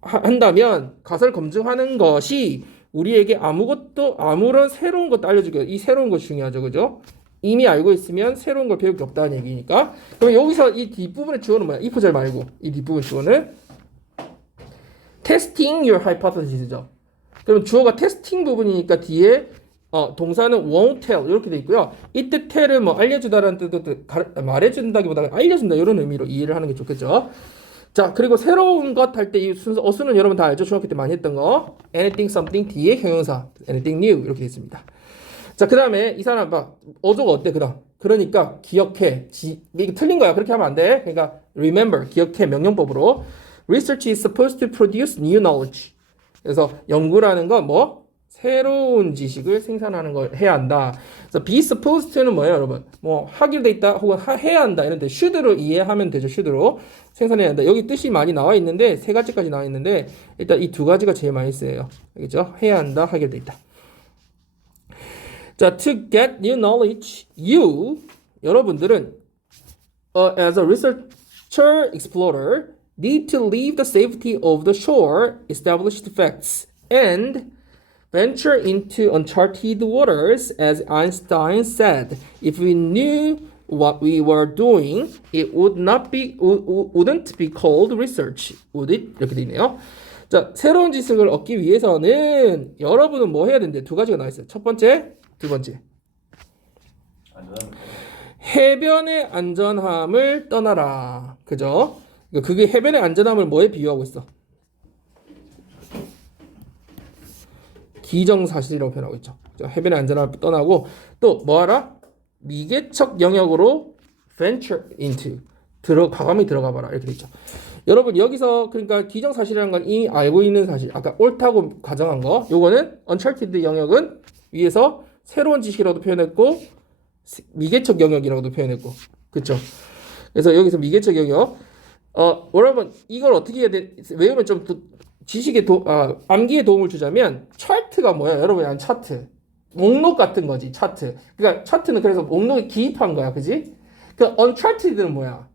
한다면 가설을 검증하는 것이 우리에게 아무런 새로운 것도 알려주게 이 새로운 것이 중요하죠. 그죠? 이미 알고 있으면 새로운 걸 배울 게 없다는 얘기니까. 그럼 여기서 이 뒷부분의 주어는 뭐야? if 절 말고 이 뒷부분 주어는 testing your hypothesis죠. 그럼 주어가 테스팅 부분이니까 뒤에 동사는 won't tell 이렇게 돼 있고요. 이때 tell을 뭐 알려주다라는 뜻도 말해준다기보다 알려준다 이런 의미로 이해를 하는 게 좋겠죠. 자, 그리고 새로운 것 할 때 이 순서 어수는 여러분 다 알죠? 중학교 때 많이 했던 거. anything, something 뒤에 형용사 anything new 이렇게 돼 있습니다. 자, 그 다음에 이 사람 봐. 어조가 어때? 그다음. 그러니까 기억해. 이게 틀린 거야. 그렇게 하면 안 돼. 그러니까 remember 기억해 명령법으로 research is supposed to produce new knowledge. 그래서 연구라는 건 뭐? 새로운 지식을 생산하는 걸 해야 한다. 그래서 be supposed to는 뭐예요, 여러분? 뭐 하기로 돼 있다 혹은 해야 한다 이런데 should로 이해하면 되죠. should로 생산해야 한다. 여기 뜻이 많이 나와 있는데 세 가지까지 나와 있는데 일단 이 두 가지가 제일 많이 쓰여요. 알겠죠? 해야 한다, 하기로 돼 있다. 자, to get new knowledge, 여러분들은 as a researcher explorer need to leave the safety of the shore, established facts, and venture into uncharted waters, as Einstein said. If we knew what we were doing, it wouldn't be called research, would it? 이렇게 돼 있네요. 자, 새로운 지식을 얻기 위해서는 여러분은 뭐 해야 되는데 두 가지가 나와 있어요. 첫 번째, 두 번째. 해변의 안전함을 떠나라. 그죠? 그게 해변의 안전함을 뭐에 비유하고 있어? 기정사실이라고 표현하고 있죠. 해변의 안전함을 떠나고 또 뭐하라? 미개척 영역으로 venture into 과감히 들어가 봐라. 이렇게 돼 있죠. 여러분 여기서 그러니까 기정사실이라는 건 이미 알고 있는 사실. 아까 옳다고 가정한 거. 요거는 uncharted 영역은 위에서 새로운 지식이라고도 표현했고 미개척 영역이라고도 표현했고. 그렇죠? 그래서 여기서 미개척 영역 여러분 이걸 어떻게 해야 돼? 외우면 좀 지식에 암기에 도움을 주자면 차트가 뭐야? 여러분이 아는 차트. 목록 같은 거지, 차트. 그러니까 차트는 그래서 목록에 기입한 거야. 그지? 그 uncharted는 뭐야?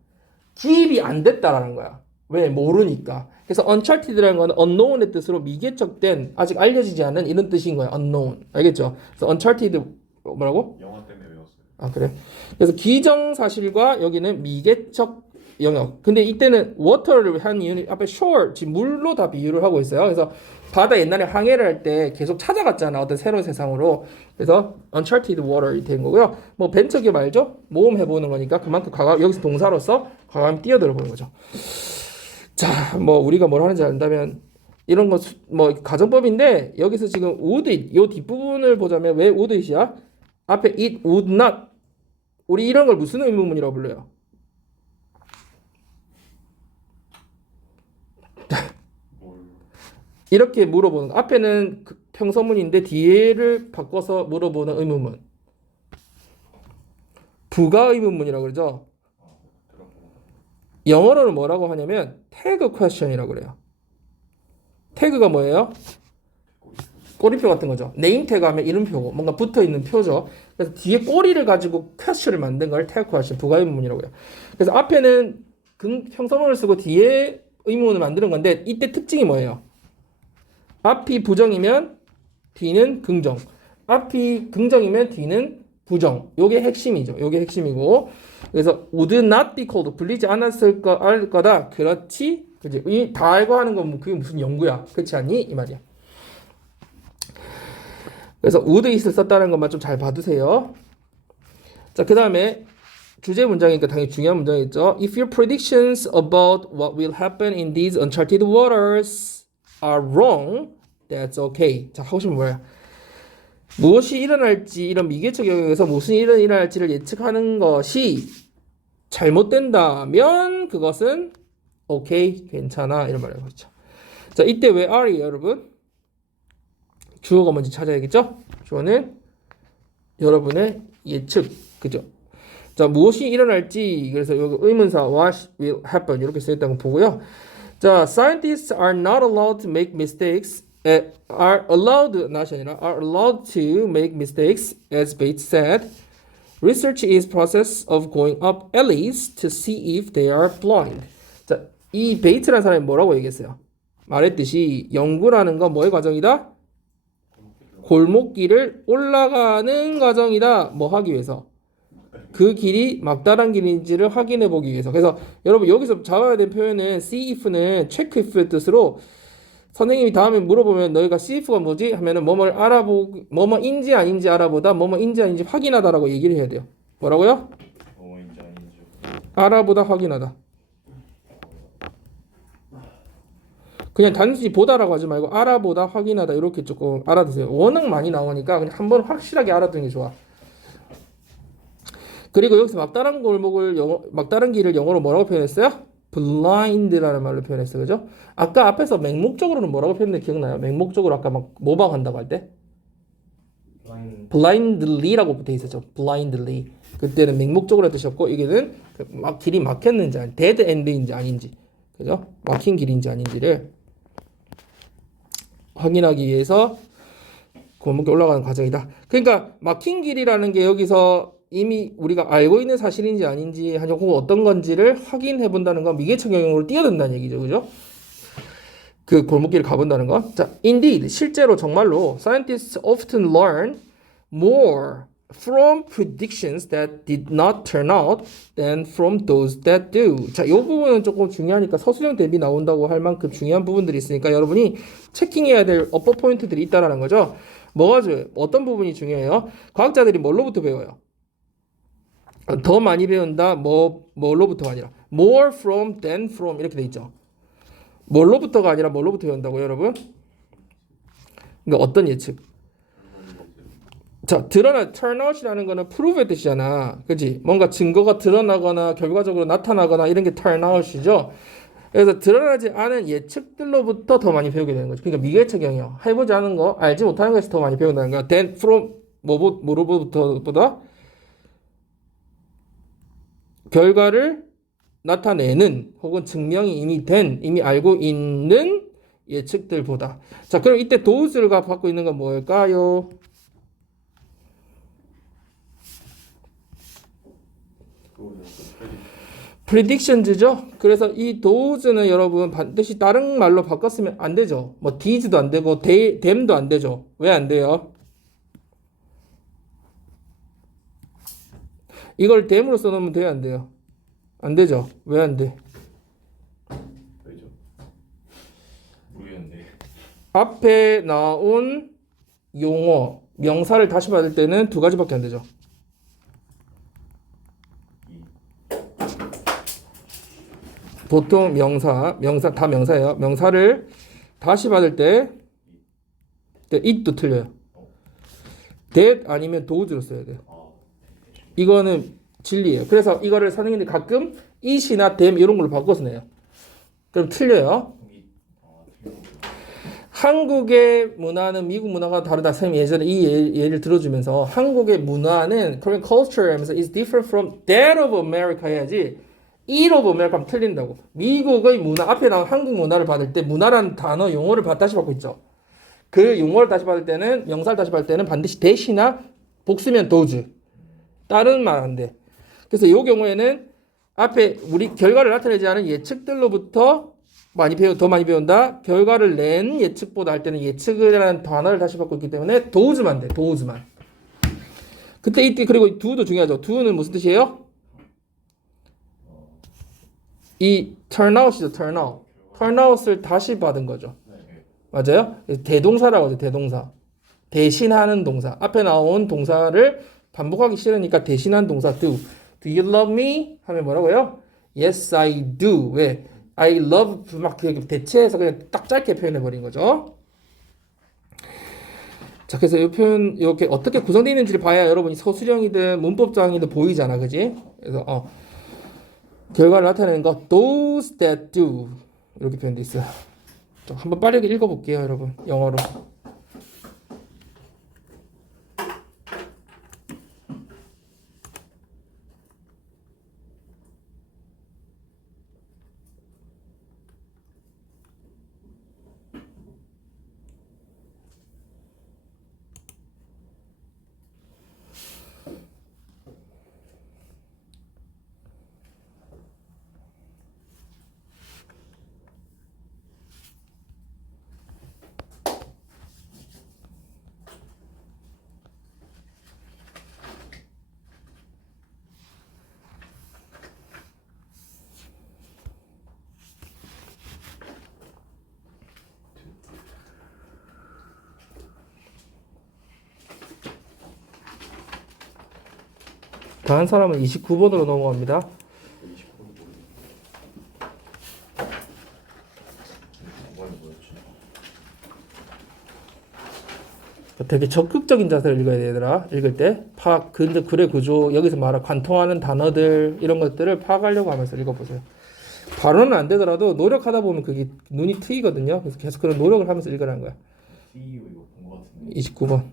기입이 안 됐다라는 거야. 왜? 모르니까. 그래서 uncharted라는 건 unknown의 뜻으로 미개척된 아직 알려지지 않은 이런 뜻인 거야. unknown. 알겠죠? 그래서 uncharted 뭐라고? 영화 때문에 외웠어요. 아, 그래? 그래서 기정사실과 여기는 미개척 영역. 근데 이때는 water를 한 이유는 앞에 shore, 지금 물로 다 비유를 하고 있어요. 그래서 바다 옛날에 항해를 할 때 계속 찾아갔잖아. 어떤 새로운 세상으로. 그래서 uncharted water이 된 거고요. 뭐 벤처 기업 알죠? 모험 해보는 거니까 그만큼 여기서 동사로서 과감히 뛰어들어 보는 거죠. 자, 뭐 우리가 뭘 하는지 안다면 이런 거 뭐 가정법인데 여기서 지금 would it 요 뒷부분을 보자면 왜 would it이야? 앞에 it would not 우리 이런 걸 무슨 의문문이라고 불러요? 이렇게 물어보는 거. 앞에는 평서문인데 뒤에를 바꿔서 물어보는 의문문. 부가 의문문이라고 그러죠. 영어로는 뭐라고 하냐면 태그 퀘스천이라고 그래요. 태그가 뭐예요? 꼬리표 같은 거죠. 네임 태그 하면 이름표고 뭔가 붙어 있는 표죠. 그래서 뒤에 꼬리를 가지고 퀘스천을 만든 걸 태그 퀘스천, 부가 의문문이라고 해요. 그래서 앞에는 평서문을 쓰고 뒤에 의문문을 만드는 건데 이때 특징이 뭐예요? 앞이 부정이면 뒤는 긍정. 앞이 긍정이면 뒤는 부정. 요게 핵심이죠. 요게 핵심이고. 그래서 would not be called 불리지 않았을 거다. 그렇지. 그지? 다 알고 하는 건 그게 무슨 연구야. 그렇지 않니? 이 말이야. 그래서 would it을 썼다는 것만 좀 잘 봐두세요. 자, 그 다음에 주제 문장이니까 당연히 중요한 문장이겠죠. If your predictions about what will happen in these uncharted waters are wrong, that's okay. 자, 하고 싶은 뭐야? 무엇이 일어날지 이런 미개척 영역에서 무슨 일이 일어날지를 예측하는 것이 잘못된다면 그것은 okay, 괜찮아 이런 말이에요. 그렇죠. 자, 이때 왜 are이에요, 여러분? 주어가 뭔지 찾아야겠죠? 주어는 여러분의 예측, 그죠? 자, 무엇이 일어날지 그래서 여기 의문사 what will happen 이렇게 쓰였다는 거 보고요. 자, scientists are not allowed to make mistakes. Are allowed to make mistakes, as Bates said. Research is process of going up alleys to see if they are blind. 자, 이 베이트라는 사람이 뭐라고 얘기했어요? 말했듯이 연구라는 건 뭐의 과정이다? 골목길을 올라가는 과정이다. 뭐 하기 위해서? 그 길이 막다른 길인지를 확인해 보기 위해서. 그래서 여러분 여기서 잡아야 될 표현은 see if는 check if의 뜻으로 선생님이 다음에 물어보면 너희가 CF가 뭐지? 하면은 뭐뭐인지 아닌지 알아보다 뭐뭐인지 아닌지 확인하다라고 얘기를 해야 돼요. 뭐라고요? 뭐인지 아닌지. 알아보다 확인하다. 그냥 단순히 보다라고 하지 말고 알아보다 확인하다 이렇게 조금 알아두세요. 워낙 많이 나오니까 그냥 한번 확실하게 알아두는 게 좋아. 그리고 여기서 막다른 길을 영어로 뭐라고 표현했어요? blind라는 말로 표현했어요. 그죠? 아까 앞에서 맹목적으로는 뭐라고 표현했는지 기억나요? 맹목적으로 아까 막 모방한다고 할 때 blindly라고 돼 있었죠. blindly. 그때는 맹목적으로 뜻이었고 이게는 막 길이 막혔는지 아니 dead end인지 아닌지. 그죠? 막힌 길인지 아닌지를 확인하기 위해서 골목에 올라가는 과정이다. 그러니까 막힌 길이라는 게 여기서 이미 우리가 알고 있는 사실인지 아닌지 혹은 어떤 건지를 확인해 본다는 건 미개척 영역으로 뛰어든다는 얘기죠. 그죠? 그 골목길을 가본다는 거. 자, indeed, 실제로 정말로 scientists often learn more from predictions that did not turn out than from those that do. 자, 이 부분은 조금 중요하니까 서술형 대비 나온다고 할 만큼 중요한 부분들이 있으니까 여러분이 체킹해야 될 어퍼 포인트들이 있다라는 거죠. 뭐가 중요해요? 어떤 부분이 중요해요? 과학자들이 뭘로부터 배워요? 더 많이 배운다, 뭘로부터가 아니라 more from than from 이렇게 돼 있죠. 뭘로부터가 아니라 뭘로부터 배운다고요, 여러분? 그러니까 어떤 예측? 자, turn out이라는 거는 prove의 뜻이잖아. 그치? 뭔가 증거가 드러나거나 결과적으로 나타나거나 이런 게 turn out이죠. 그래서 드러나지 않은 예측들로부터 더 많이 배우게 되는 거죠. 그러니까 미개척 영역, 해보지 않은 거, 알지 못하는 것에서 더 많이 배운다는 거야. than from 뭐로부터보다 결과를 나타내는 혹은 증명이 이미 된, 이미 알고 있는 예측들보다. 자, 그럼 이때 does가 받고 있는 건 뭘까요? predictions죠. 그래서 이 does는 여러분 반드시 다른 말로 바꿨으면 안 되죠. 뭐 deds도 안 되고 them도 안 되죠. 왜 안 돼요? 이걸 them으로 써놓으면 돼요, 안 돼요? 안 되죠. 왜 안 돼? 왜죠? 모르겠는데. 앞에 나온 용어, 명사를 다시 받을 때는 두 가지밖에 안 되죠. 보통 명사 다 명사예요. 명사를 다시 받을 때 it도 틀려요. that 아니면 does로 써야 돼요. 이거는 진리예요. 그래서 이거를 선생님들이 가끔 it이나 them 이런 걸로 바꿔서 내요. 그럼 틀려요. 한국의 문화는 미국 문화가 다르다. 선생님이 예전에 이 예를 들어주면서 한국의 문화는 Korean culture 하면서 is different from that of America 해야지 it of America 하면 틀린다고. 미국의 문화 앞에 나온 한국 문화를 받을 때 문화라는 단어 용어를 다시 받고 있죠. 그 용어를 다시 받을 때는 명사를 다시 받을 때는 반드시 that이나 복수면 does 다른 말 안 돼. 그래서 이 경우에는 앞에 우리 결과를 나타내지 않은 예측들로부터 더 많이 배운다. 결과를 낸 예측보다 할 때는 예측이라는 단어를 다시 받고 있기 때문에 does만 돼. does만. 그때 이때 그리고 do도 중요하죠. do는 무슨 뜻이에요? 이 turn out이죠. turn out. turn out을 다시 받은 거죠. 맞아요? 대동사라고 하죠. 대동사. 대신하는 동사. 앞에 나온 동사를 반복하기 싫으니까 대신한 동사 do. Do you love me? 하면 뭐라고요? Yes, I do. 왜? I love 막 대체해서 그냥 딱 짧게 표현해 버린 거죠. 자, 그래서 이 표현 이렇게 어떻게 구성되어 있는지를 봐야 여러분이 서술형이든 문법장이든 보이잖아, 그지? 그래서 결과를 나타내는 거 those that do 이렇게 표현돼 있어요. 좀 한번 빠르게 읽어볼게요, 여러분. 영어로. 다 한 사람은 29번으로 넘어갑니다. 29번 뭐였지? 되게 적극적인 자세를 읽어야 돼, 얘들아. 읽을 때 파악, 글의 구조, 여기서 말한 관통하는 단어들 이런 것들을 파악하려고 하면서 읽어보세요. 바로는 안 되더라도 노력하다 보면 그게 눈이 트이거든요. 그래서 계속 그런 노력을 하면서 읽으라는 거야. CEO 이거 본 것 같은데. 29번.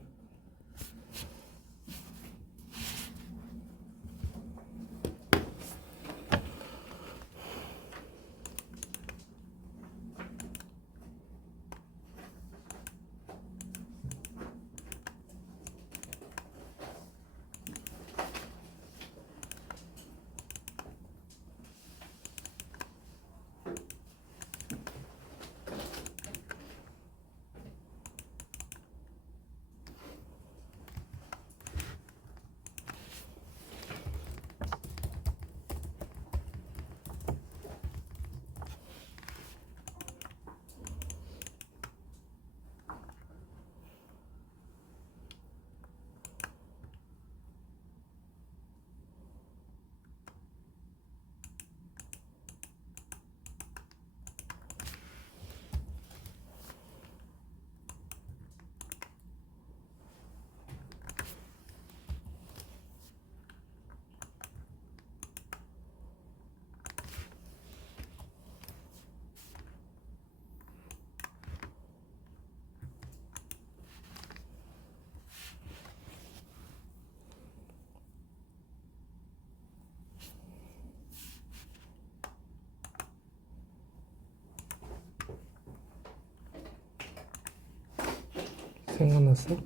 생각났어?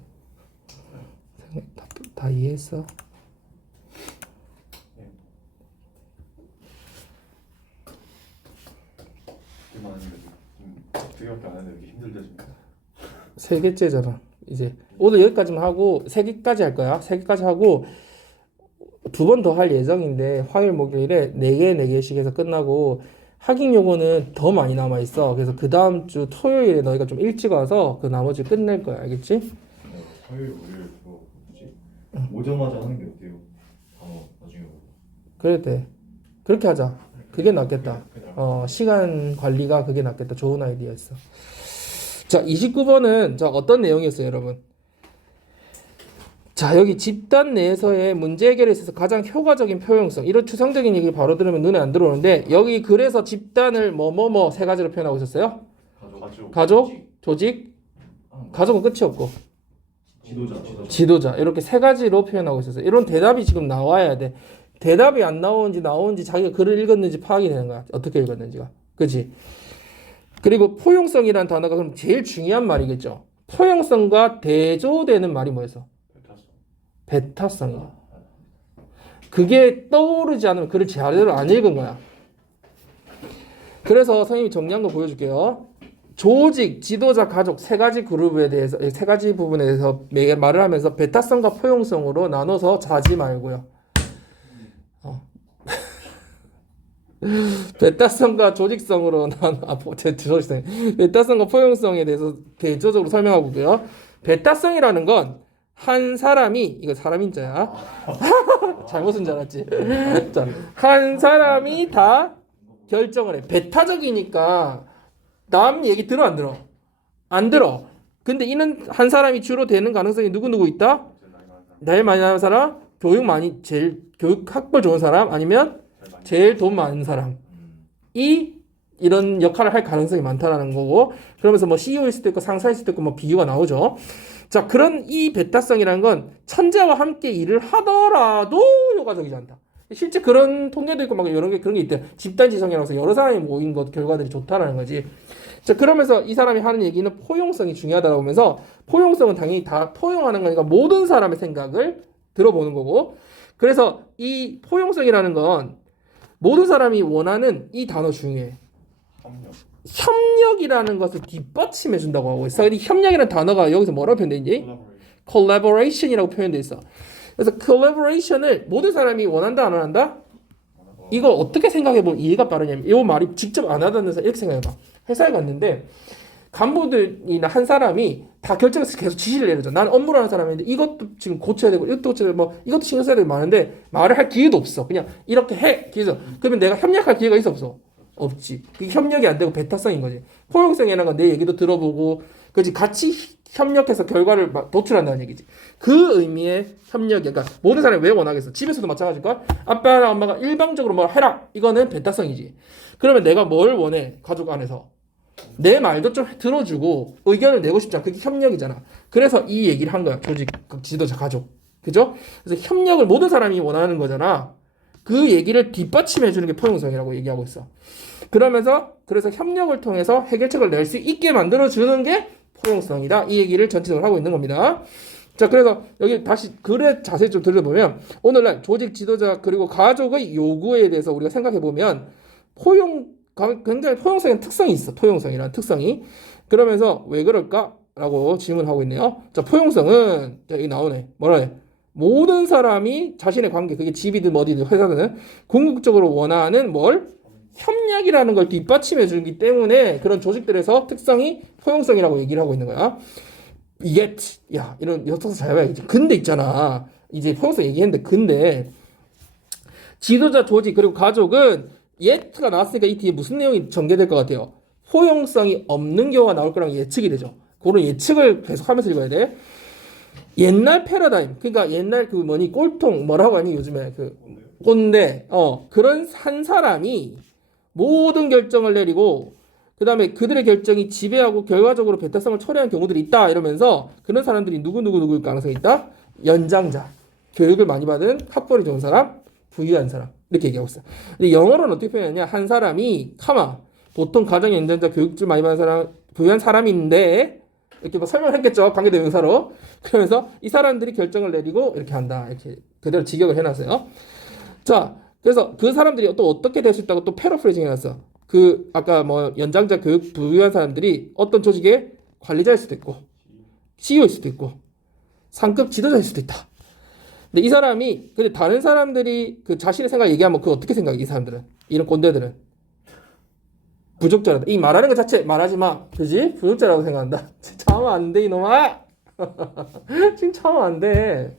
다 이해했어? 되게 많은데 되게밖에 안 하는데 이렇게 힘들다 지금. 세 개째잖아. 이제 오늘 여기까지만 하고 세 개까지 할 거야. 세 개까지 하고 두 번 더 할 예정인데 화요일 목요일에 네 개씩 해서 끝나고 학익 요거는 더 많이 남아 있어. 그래서 그 다음 주 토요일에 너희가 좀 일찍 와서 그 나머지 끝낼 거야. 알겠지? 화요일 월요일 그거 뭐지? 오자마자 하는 게 어때요? 나중에 보고. 그래 돼. 그렇게 하자. 그게 낫겠다. 시간 관리가 그게 낫겠다. 좋은 아이디어였어. 자, 29번은 자, 어떤 내용이었어요, 여러분? 자, 여기 집단 내에서의 문제 해결에 있어서 가장 효과적인 표현성. 이런 추상적인 얘기 바로 들으면 눈에 안 들어오는데 여기 그래서 집단을 뭐뭐뭐 세 가지로 표현하고 있었어요. 가족, 조직, 가족은 끝이 없고 지도자 이렇게 세 가지로 표현하고 있었어요. 이런 대답이 지금 나와야 돼. 대답이 안 나오는지 자기가 글을 읽었는지 파악이 되는 거야. 어떻게 읽었는지가. 그치? 그리고 포용성이라는 단어가 그럼 제일 중요한 말이겠죠. 포용성과 대조되는 말이 뭐였어? 베타성이야. 그게 떠오르지 않으면 글을 제대로 안 읽은 거야. 그래서 선생님이 정리한 거 보여줄게요. 조직, 지도자, 가족 세 가지 그룹에 대해서 세 가지 부분에 대해서 말을 하면서 베타성과 포용성으로 나눠서 자지 말고요. 베타성과 조직성으로 베타성과 포용성에 대해서 대조적으로 설명하고 있고요. 베타성이라는 건 한 사람이 이거 사람 인자야. 잘못 쓴 줄 알았지. 자, 한 사람이 다 결정을 해. 베타적이니까 남 얘기 들어 안 들어? 안 들어. 근데 이는 한 사람이 주로 되는 가능성이 누구 있다? 나이 많이 나는 사람, 제일 교육 학벌 좋은 사람, 아니면 제일 돈 많은 사람. 이런 역할을 할 가능성이 많다라는 거고, 그러면서 뭐 CEO일 수도 있고 상사일 수도 있고 뭐 비유가 나오죠. 자, 그런 이 베타성이라는 건 천재와 함께 일을 하더라도 효과적이지 않다. 실제 그런 통계도 있고 막 그런 게 있대. 집단지성이라서 여러 사람이 모인 것 결과들이 좋다라는 거지. 자, 그러면서 이 사람이 하는 얘기는 포용성이 중요하다라고 하면서 포용성은 당연히 다 포용하는 거니까 모든 사람의 생각을 들어보는 거고, 그래서 이 포용성이라는 건 모든 사람이 원하는 이 단어 중에 협력이라는 것을 뒷받침해 준다고 하고 있어. 근데 협력이라는 단어가 여기서 뭐라고 표현되어 있지? collaboration이라고 표현되어 있어. 그래서 collaboration을 모든 사람이 원한다 안 원한다? 이거 어떻게 생각해 보면 이해가 빠르냐면 이 말이 직접 안 하다는 사람 이렇게 생각해 봐. 회사에 갔는데 간부들이나 한 사람이 다 결정해서 계속 지시를 내려줘. 나는 업무를 하는 사람인데 이것도 지금 고쳐야 되고 이것도 고쳐야 되고 뭐 이것도 신경 써야 되고 많은데 말을 할 기회도 없어. 그냥 이렇게 해. 그래서 그러면 내가 협력할 기회가 있어 없어? 없지. 그게 협력이 안 되고 배타성인 거지. 포용성이라는 건 내 얘기도 들어보고 그렇지 같이 협력해서 결과를 도출한다는 얘기지. 그 의미의 협력이 그러니까 모든 사람이 왜 원하겠어? 집에서도 마찬가지일걸? 아빠랑 엄마가 일방적으로 뭘 해라. 이거는 배타성이지. 그러면 내가 뭘 원해? 가족 안에서. 내 말도 좀 들어주고 의견을 내고 싶잖아. 그게 협력이잖아. 그래서 이 얘기를 한 거야. 조직, 지도자, 가족. 그죠? 그래서 협력을 모든 사람이 원하는 거잖아. 그 얘기를 뒷받침해 주는 게 포용성이라고 얘기하고 있어. 그래서 협력을 통해서 해결책을 낼 수 있게 만들어 주는 게 포용성이다. 이 얘기를 전체적으로 하고 있는 겁니다. 자, 그래서 여기 다시 글의 자세히 좀 들여보면 오늘날 조직 지도자 그리고 가족의 요구에 대해서 우리가 생각해 보면 굉장히 포용성의 특성이 있어. 포용성이라는 특성이. 그러면서 왜 그럴까라고 질문하고 있네요. 자, 포용성은 여기 나오네. 뭐라 해? 모든 사람이 자신의 관계, 그게 집이든 어디든 회사든 궁극적으로 원하는 뭘? 협력이라는 걸 뒷받침해 주기 때문에 그런 조직들에서 특성이 포용성이라고 얘기를 하고 있는 거야. 이게 야 이런 엿서서 잘 봐야지. 근데 있잖아. 이제 포용성 얘기했는데 근데 지도자 조직 그리고 가족은 예트가 나왔으니까 이 뒤에 무슨 내용이 전개될 것 같아요? 포용성이 없는 경우가 나올 거라는 예측이 되죠. 그런 예측을 계속하면서 읽어야 돼. 옛날 패러다임, 그러니까 옛날 그 뭐니 꼴통 뭐라고 하니 요즘에 그 꼰대, 그런 한 사람이 모든 결정을 내리고 그 다음에 그들의 결정이 지배하고 결과적으로 배타성을 초래한 경우들이 있다 이러면서 그런 사람들이 누구일 가능성이 있다? 연장자, 교육을 많이 받은 학벌이 좋은 사람, 부유한 사람 이렇게 얘기하고 있어요. 근데 영어로는 어떻게 표현하냐? 한 사람이 보통 가정 연장자 교육을 많이 받은 사람 부유한 사람인데 이렇게 뭐 설명했겠죠. 관계대명사로. 그러면서 이 사람들이 결정을 내리고 이렇게 한다. 이렇게 그대로 직역을 해놨어요. 자, 그래서 그 사람들이 또 어떻게 될 수 있다고 또 패러프레이징 해놨어. 그 아까 뭐 연장자 교육 부유한 사람들이 어떤 조직의 관리자일 수도 있고 CEO일 수도 있고 상급 지도자일 수도 있다. 근데 이 사람이 근데 다른 사람들이 그 자신의 생각 얘기하면 그 어떻게 생각해? 이 사람들은 이런 꼰대들은 부족자라다. 이 말하는 것 자체 말하지 마. 그지? 부족자라고 생각한다. 참으면 안 돼, 이놈아. 지금 참으면 안 돼.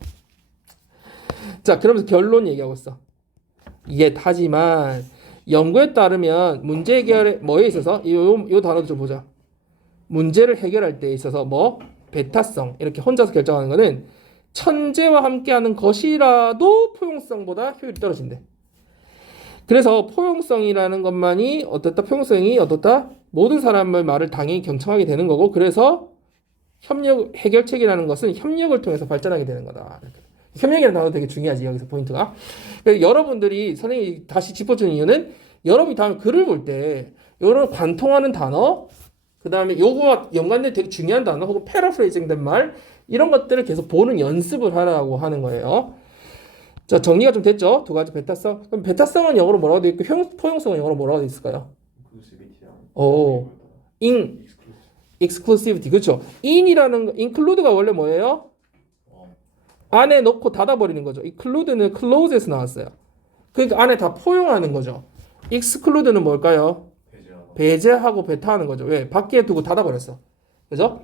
자, 그러면서 결론 얘기하고 있어. 하지만 연구에 따르면 문제 해결에 뭐에 있어서 요 단어도 좀 보자. 문제를 해결할 때 있어서 뭐 배타성 이렇게 혼자서 결정하는 거는 천재와 함께하는 것이라도 포용성보다 효율이 떨어진대. 그래서 포용성이라는 것만이 포용성이 모든 사람의 말을 당연히 경청하게 되는 거고 그래서 해결책이라는 것은 협력을 통해서 발전하게 되는 거다. 협력이라는 단어 되게 중요하지 여기서 포인트가. 그래서 여러분들이 선생님이 다시 짚어주는 이유는 여러분이 다음 글을 볼 때 이런 관통하는 단어 그 다음에 요거와 연관된 되게 중요한 단어 혹은 패러프레이징 된 말 이런 것들을 계속 보는 연습을 하라고 하는 거예요. 자, 정리가 좀 됐죠? 두 가지 배타성. 그럼 배타성은 영어로 뭐라고 돼 있고 포용성은 영어로 뭐라고 돼 있을까요? exclusivity. 그렇죠. include가 원래 뭐예요? 안에 넣고 닫아버리는 거죠. include는 close에서 나왔어요. 그러니까 안에 다 포용하는 거죠. exclude는 뭘까요? 배제하고 배타하는 거죠. 왜? 밖에 두고 닫아버렸어. 그죠?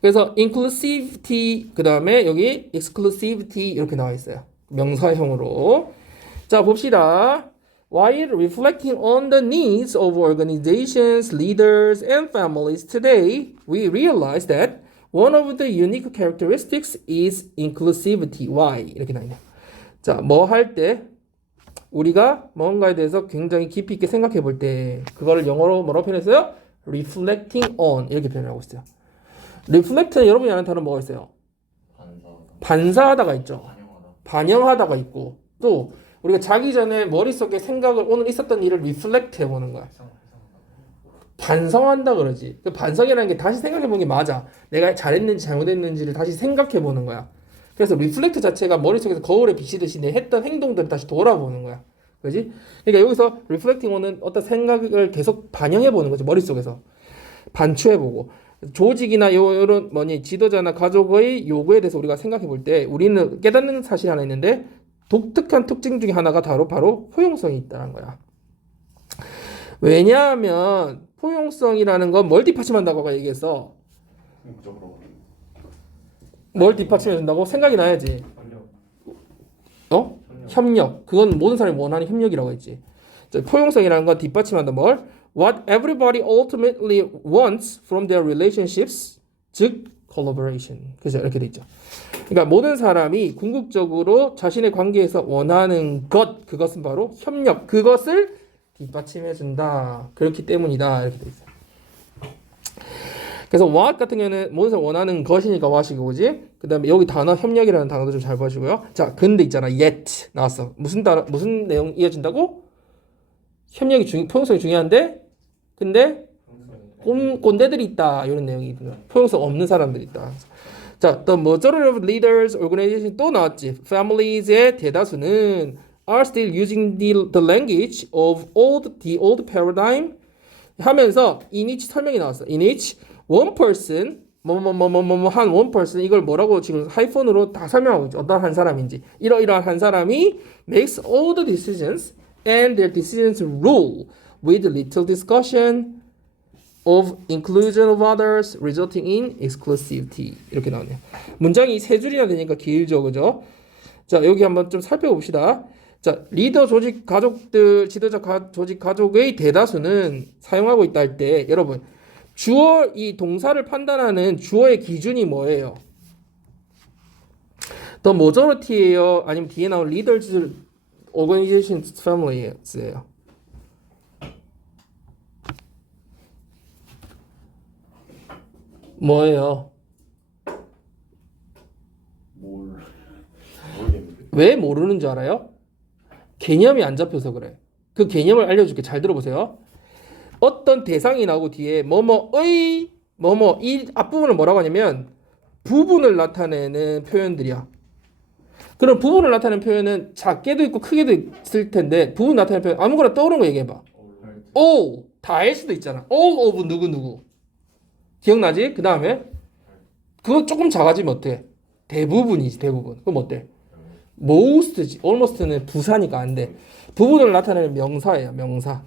그래서 inclusivity 그 다음에 여기 exclusivity 이렇게 나와 있어요. 명사형으로. 자, 봅시다. While reflecting on the needs of organizations, leaders, and families today, we realize that one of the unique characteristics is inclusivity. Why? 이렇게 나와있네요. 자, 뭐 할 때 우리가 뭔가에 대해서 굉장히 깊이 있게 생각해 볼 때 그거를 영어로 뭐라고 표현했어요? reflecting on 이렇게 표현하고 있어요. reflect는 여러분이 아는 단어 뭐가 있어요? 반사하다가 있죠. 반영하다가 있고 또 우리가 자기 전에 머릿속에 생각을 오늘 있었던 일을 reflect 해보는 거야. 반성한다 그러지. 그 반성이라는 게 다시 생각해보는 게 맞아. 내가 잘했는지 잘못했는지를 다시 생각해보는 거야. 그래서 reflect 자체가 머릿속에서 거울에 비치듯이 내 했던 행동들을 다시 돌아보는 거야. 그지? 그러니까 여기서 reflecting on은 어떤 생각을 계속 반영해보는 거지. 머릿속에서. 반추해보고. 조직이나 이런 지도자나 가족의 요구에 대해서 우리가 생각해 볼 때 우리는 깨닫는 사실이 하나 있는데 독특한 특징 중에 하나가 바로 포용성이 있다는 거야. 왜냐하면 포용성이라는 건 뭘 뒷받침한다고 아까 얘기했어. 궁극적으로 뭘 뒷받침해준다고? 생각이 나야지. 협력. 어? 협력. 그건 모든 사람이 원하는 협력이라고 했지. 자, 포용성이라는 건 뒷받침한다 뭘? What everybody ultimately wants from their relationships, 즉 collaboration. 그죠? 이렇게 돼 있죠. 그러니까 모든 사람이 궁극적으로 자신의 관계에서 원하는 것, 그것은 바로 협력. 그것을 뒷받침해준다. 그렇기 때문이다. 이렇게 돼 있어요. 그래서 what 같은 경우는 모든 사람 원하는 것이니까 what이고, 그지? 그 다음에 여기 단어 협력이라는 단어도 좀 잘 봐주고요. 자, 근데 있잖아. yet 나왔어. 무슨 단어, 무슨 내용 이어진다고? 협력이 포용성이 중요한데, 근데 꼰대들이 있다. 이런 내용이 있고요. 포용성 없는 사람들이 있다. 자, the majority of leaders, organization 또 나왔지. Families의 대다수는 are still using the language of the old paradigm 하면서 in which 설명이 나왔어. in which one person 한 one person 이걸 뭐라고 지금 하이폰으로 다 설명하고 있죠. 어떤 한 사람인지 이러이러한 한 사람이 makes all the decisions and their decisions rule with little discussion of inclusion of others resulting in exclusivity. 이렇게 나오네요. 문장이 세 줄이나 되니까 길죠, 그죠? 자, 여기 한번 좀 살펴봅시다. 자, 리더 조직 가족들, 지도자 조직 가족의 대다수는 사용하고 있다 할 때, 여러분, 주어, 이 동사를 판단하는 주어의 기준이 뭐예요? The majority예요? 아니면 뒤에 나온 leaders, organizations, families예요? 뭐예요? 모르겠는데. 왜 모르는 줄 알아요? 개념이 안 잡혀서 그래. 그 개념을 알려줄게. 잘 들어보세요. 어떤 대상이 나오고 뒤에 뭐뭐의 뭐뭐 이 앞부분을 뭐라고 하냐면 부분을 나타내는 표현들이야. 그럼 부분을 나타내는 표현은 작게도 있고 크게도 있을 텐데 부분 나타내는 표현 아무거나 떠오르는 거 얘기해봐. all 다일 수도 있잖아. all of 누구 기억나지? 그 다음에 그거 조금 작아지면 어때? 대부분이지 대부분. 그럼 어때? most지. almost는 부사니까 안 돼. 부분을 나타내는 명사예요. 명사.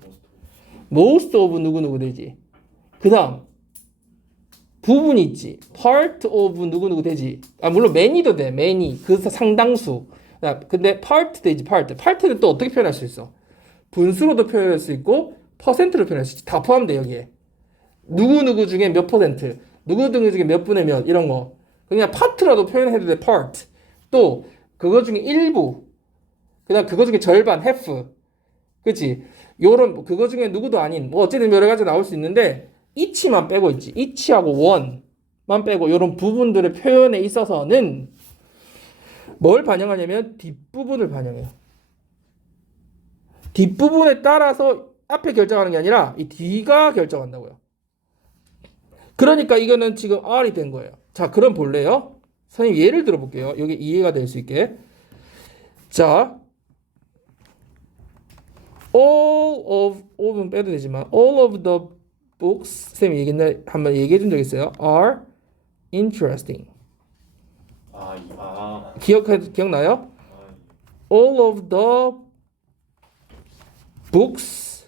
most of 누구 되지. 그 다음 부분이 있지. part of 누구 되지. 아 물론 many도 돼. many 그 상당수. 근데 part 되지. part는 또 어떻게 표현할 수 있어? 분수로도 표현할 수 있고 퍼센트로 표현할 수 있지. 다 포함돼 여기에. 누구 중에 몇 퍼센트, 누구 중에 몇 분의 몇 이런 거 그냥 파트라도 표현해도 돼. part. 또 그거 중에 일부, 그다음 그거 중에 절반, half, 그렇지? 요런 그거 중에 누구도 아닌 뭐 어쨌든 여러 가지 나올 수 있는데 each만 빼고 있지. each하고 one만 빼고 요런 부분들의 표현에 있어서는 뭘 반영하냐면 뒷부분을 반영해요. 뒷부분에 따라서 앞에 결정하는 게 아니라 이 뒤가 결정한다고요. 그러니까 이거는 지금 R이 된 거예요. 자, 그럼 볼래요? 선생님 예를 들어 볼게요. 여기 이해가 될 수 있게. 자, of는 빼도 되지만 all of the books 선생님이 얘기했나 한번 얘기해 준 적 있어요. are interesting. 기억나요? all of the books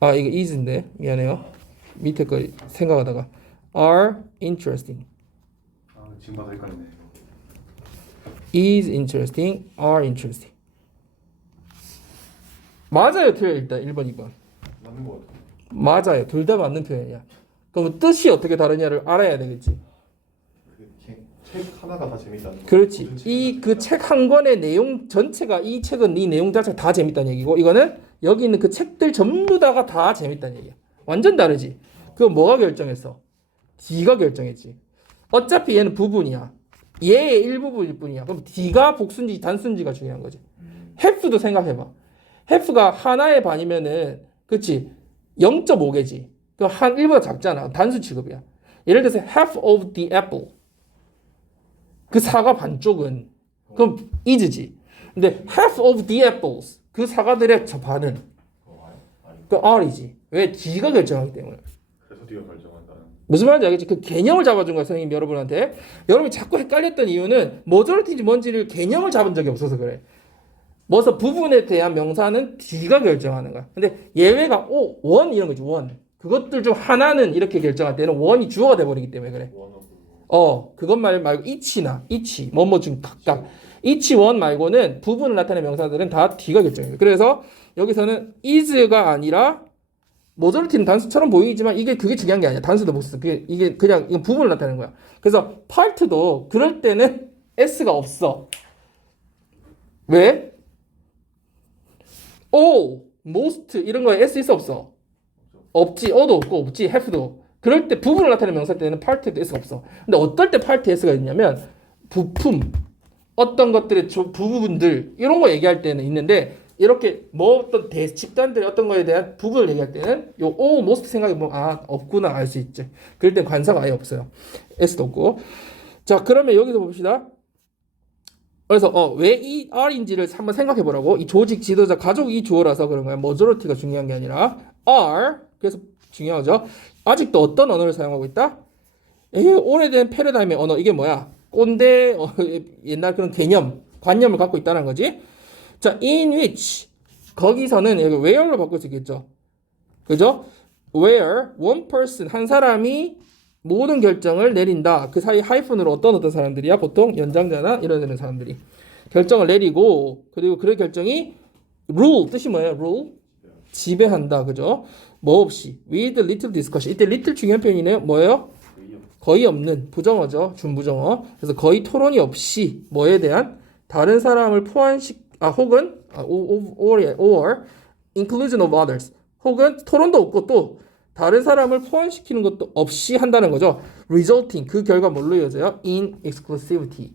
이거 is인데 미안해요. 밑에 거 생각하다가 are interesting. 지금 봐도 헷갈리네. is interesting, are interesting. 맞아요, 틀려 일단 1번, 2번. 맞는 거 같아. 맞아요, 둘 다 맞는 표현이야. 그럼 뜻이 어떻게 다르냐를 알아야 되겠지. 책 하나가 다 재밌다는 거. 그렇지. 이 그 책 한 권의 내용 전체가 이 책은 이 내용 자체가 다 재밌다는 얘기고 이거는 여기 있는 그 책들 전부 다가 다 재밌다는 얘기야. 완전 다르지. 그거 뭐가 결정했어? D가 결정했지. 어차피 얘는 부분이야. 얘의 일부분일 뿐이야. 그럼 D가 복수인지 단수인지가 중요한 거지. have도 생각해봐. have가 하나의 반이면은 그치 0.5개지. 그 한 1보다 작잖아. 단수 취급이야. 예를 들어서 half of the apple. 그 사과 반쪽은 그럼 is지. 근데 half of the apples 그 사과들의 저 반은 그 R이지. 왜? D가 결정하기 때문에. 그래서 D가 결정한다는. 무슨 말인지 알겠지? 그 개념을 잡아준 거야 선생님 여러분한테. 여러분이 자꾸 헷갈렸던 이유는 머저리티인지 뭔지를 개념을 잡은 적이 없어서 그래. 뭐서 부분에 대한 명사는 D가 결정하는 거야. 근데 예외가 원 이런 거지, 원. 그것들 중 하나는 이렇게 결정할 때는 원이 주어가 돼버리기 때문에 그래. 그것 말고 each나 뭐뭐 중 각각 each 원 말고는 부분을 나타내는 명사들은 다 D가 결정해요. 그래서 여기서는 is가 아니라 모조리티는 단수처럼 보이지만 그게 중요한 게 아니야. 단수도 못 써. 이게 그냥 이건 부분을 나타내는 거야. 그래서 part도 그럴 때는 s가 없어. 왜? all, most 이런 거에 s 있어 없어? 없지. 어도 없고 없지. have도. 그럴 때 부분을 나타내는 명사 때는 part에도 s가 없어. 근데 어떨 때 part에 s가 있냐면 부품, 어떤 것들의 부분들 이런 거 얘기할 때는 있는데 이렇게 뭐 어떤 집단들의 어떤 거에 대한 부분을 얘기할 때는 요 all, most 생각해 보면 없구나 알 수 있지. 그럴 땐 관사가 아예 없어요. s도 없고. 자, 그러면 여기서 봅시다. 그래서 왜 이 R인지를 한번 생각해 보라고. 이 조직, 지도자, 가족 이 주어라서 그런 거야. majority가 중요한 게 아니라 R. 그래서 중요하죠. 아직도 어떤 언어를 사용하고 있다? 오래된 패러다임의 언어. 이게 뭐야? 꼰대 옛날 그런 관념을 갖고 있다는 거지. 자, in which 거기서는 여기 where로 바꿀 수 있겠죠. 그죠? where one person 한 사람이 모든 결정을 내린다. 그 사이 하이픈으로 어떤 사람들이야? 보통 연장자나 이런 사람들이 결정을 내리고 그리고 그 결정이 rule 뜻이 뭐예요? rule 지배한다. 그죠? 뭐 없이 with little discussion. 이때 little 중요한 표현이네요. 뭐예요? 거의 없는 부정어죠. 준부정어. 그래서 거의 토론이 없이 뭐에 대한 다른 사람을 혹은 or inclusion of others 혹은 토론도 없고 또 다른 사람을 포함시키는 것도 없이 한다는 거죠. resulting 그 결과 뭘로 이어져요? in exclusivity.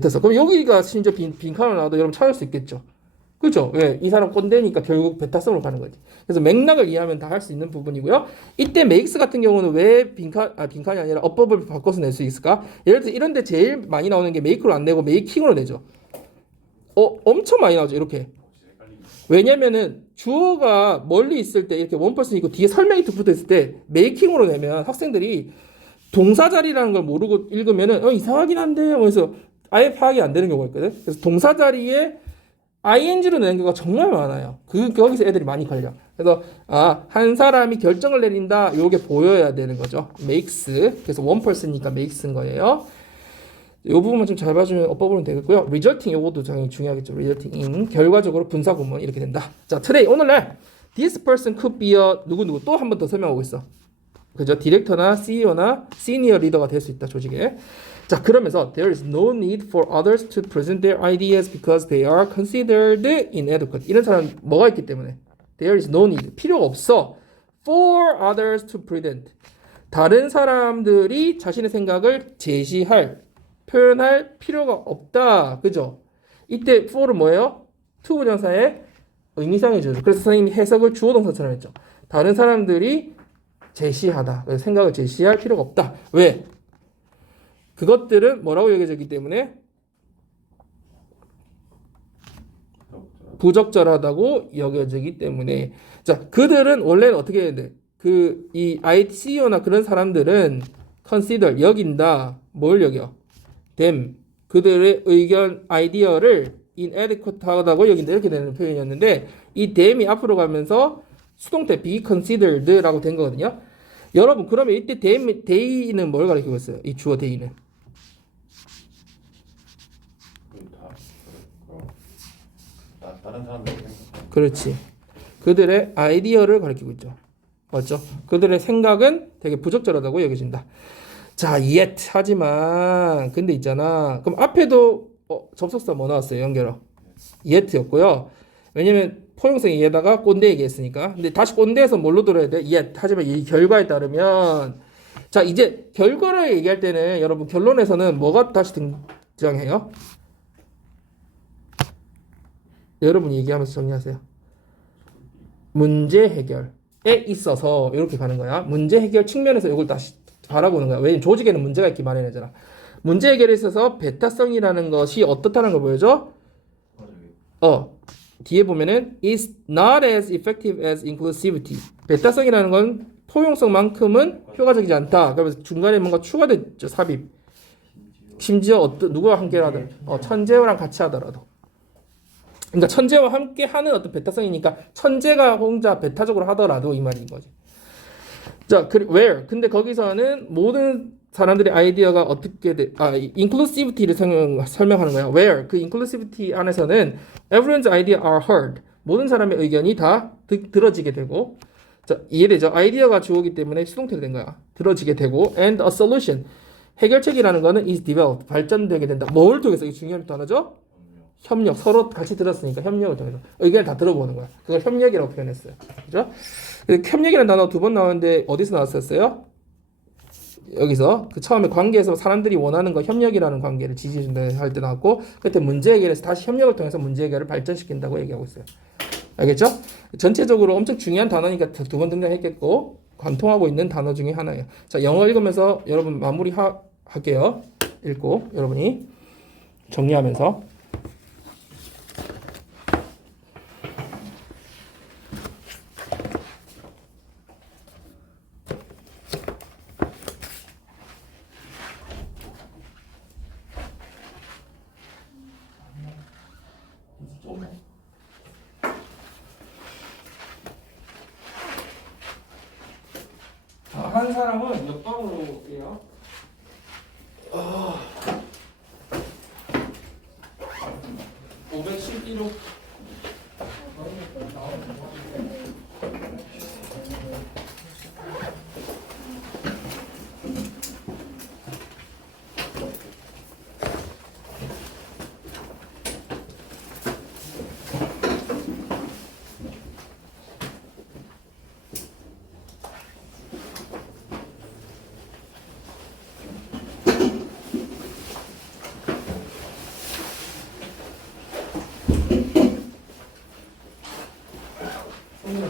됐어. 그럼 여기가 심지어 빈칸으로 나와도 여러분 찾을 수 있겠죠. 그죠? 왜? 이 사람 꼰대니까 결국 베타성으로 가는 거지. 그래서 맥락을 이해하면 다 할 수 있는 부분이고요. 이때 makes 같은 경우는 왜 빈칸이 아니라 어법을 바꿔서 낼 수 있을까? 예를 들어 이런데 제일 많이 나오는 게 make로 안 내고 making으로 내죠. 엄청 많이 나오죠. 이렇게. 왜냐면은 주어가 멀리 있을 때 이렇게 원펄슨 있고 뒤에 설명이 툭 붙어 있을 때 making으로 내면 학생들이 동사 자리라는 걸 모르고 읽으면은 이상하긴 한데 그래서 아예 파악이 안 되는 경우가 있거든. 그래서 동사 자리에 ing로 내는 경우가 정말 많아요. 거기서 애들이 많이 걸려. 그래서 한 사람이 결정을 내린다. 요게 보여야 되는 거죠. makes. 그래서 원펄슨이니까 makes인 거예요. 이 부분만 좀 잘 봐주면 어법으로는 되겠고요. resulting 요것도 당연히 중요하겠죠. resulting in 결과적으로 분사 구문 이렇게 된다. 자, today 오늘날 this person could be a 누구 또 한 번 더 설명하고 있어. 그죠? 디렉터나 CEO나 시니어 리더가 될 수 있다 조직에. 자, 그러면서 there is no need for others to present their ideas because they are considered inadequate. 이런 사람 뭐가 있기 때문에 there is no need 필요가 없어 for others to present 다른 사람들이 자신의 생각을 표현할 필요가 없다. 그죠? 이때 for는 뭐예요? to 부정사의 의미상이죠. 그래서 선생님이 해석을 주어 동사처럼 했죠. 다른 사람들이 제시하다. 생각을 제시할 필요가 없다. 왜? 그것들은 뭐라고 여겨졌기 때문에 부적절하다고 여겨지기 때문에. 자, 그들은 원래는 어떻게 해야 돼? 이 ICO나 그런 사람들은 consider 여긴다. 뭘 여겨? them 그들의 의견 아이디어를 inadequate하다고 여긴다 이렇게 되는 표현이었는데 이 them이 앞으로 가면서 수동태 be considered라고 된 거거든요. 여러분 그러면 이때 they는 뭘 가리키고 있어요? 이 주어 they는 다른 사람들 그렇지. 그들의 아이디어를 가리키고 있죠. 맞죠? 그들의 생각은 되게 부적절하다고 여겨진다. 자, yet 하지만 근데 있잖아. 그럼 앞에도 접속사 뭐 나왔어요? 연결어. yet였고요. 왜냐면 포용성이 얘다가 꼰대 얘기했으니까. 근데 다시 꼰대에서 뭘로 들어야 돼? yet. 하지만 이 결과에 따르면 자, 이제 결과를 얘기할 때는 여러분 결론에서는 뭐가 다시 등장해요? 여러분이 얘기하면서 정리하세요. 문제 해결에 있어서 이렇게 가는 거야. 문제 해결 측면에서 이걸 다시 바라보는 거야. 왜냐면 조직에는 문제가 있기 마련이잖아. 문제 해결에 있어서 베타성이라는 것이 어떻다는 걸 보여줘? 뒤에 보면은 is not as effective as inclusivity. 베타성이라는 건 포용성만큼은 효과적이지 않다. 그러면서 중간에 뭔가 추가됐죠. 삽입. 심지어 누구와 함께 하더라도 천재호랑 같이 하더라도. 그러니까 천재와 함께 하는 어떤 배타성이니까 천재가 혼자 배타적으로 하더라도 이 말인 거지. 자, where. 근데 거기서는 모든 사람들의 아이디어가 어떻게 inclusivity를 설명하는 거야. where. 그 inclusivity 안에서는 everyone's idea are heard. 모든 사람의 의견이 다 들어지게 되고, 자, 이해되죠? 아이디어가 주어기 때문에 수동태로 된 거야. 들어지게 되고, and a solution. 해결책이라는 거는 is developed. 발전되게 된다. 뭘 통해서? 이게 중요한 단어죠? 협력. 서로 같이 들었으니까 협력을 통해서 의견을 다 들어보는 거야. 그걸 협력이라고 표현했어요. 그죠? 협력이라는 단어 두 번 나오는데 어디서 나왔었어요? 여기서 그 처음에 관계에서 사람들이 원하는 거 협력이라는 관계를 지지해준다 할 때 나왔고, 그때 문제 해결에서 다시 협력을 통해서 문제 해결을 발전시킨다고 얘기하고 있어요. 알겠죠? 전체적으로 엄청 중요한 단어니까 두 번 등장했겠고 관통하고 있는 단어 중에 하나예요. 자, 영어 읽으면서 여러분 마무리 할게요. 읽고 여러분이 정리하면서. 한 사람은 몇 방으로 해요? 511호.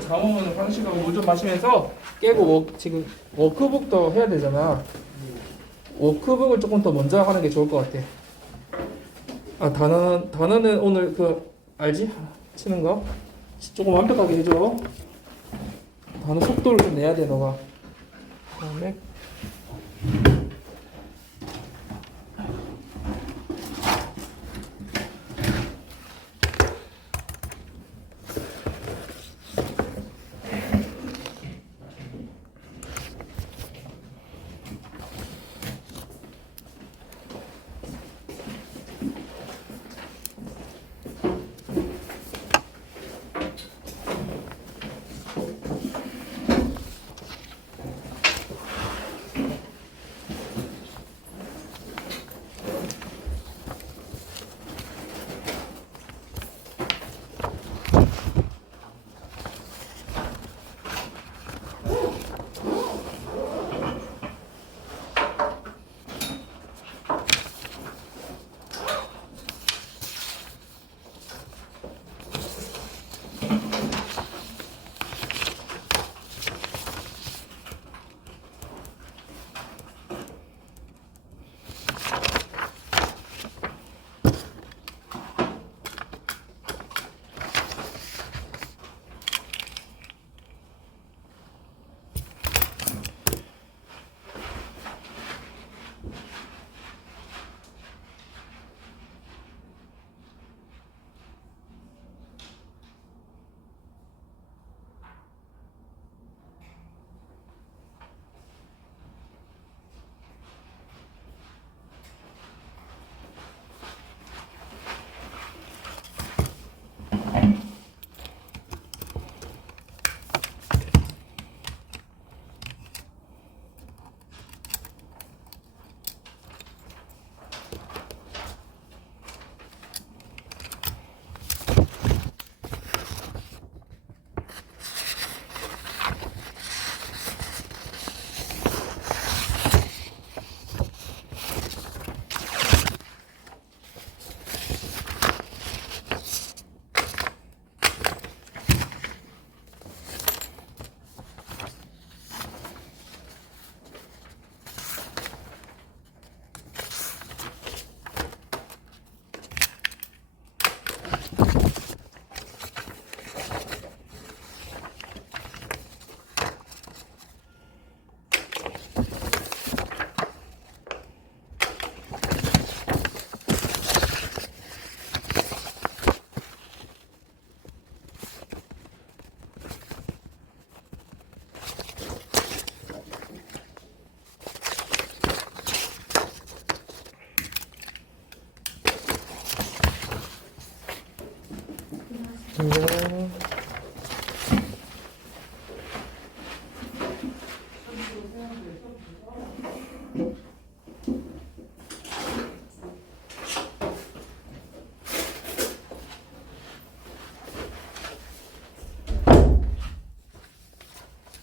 잠오면 화장실하고 물 좀 마시면서 깨고 지금 워크북도 해야 되잖아. 워크북을 조금 더 먼저 하는 게 좋을 것 같아. 아, 단어는 오늘 그 알지? 치는 거 조금 완벽하게 해줘. 단어 속도를 좀 내야 돼 너가. 그다음에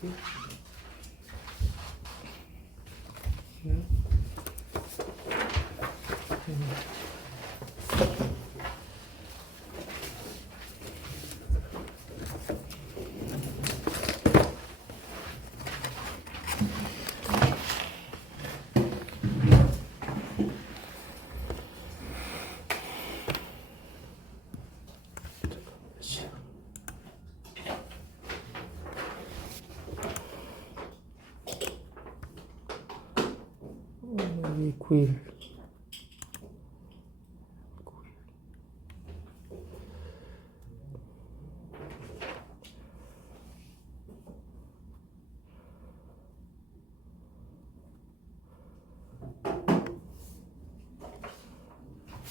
이 9일.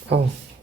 어.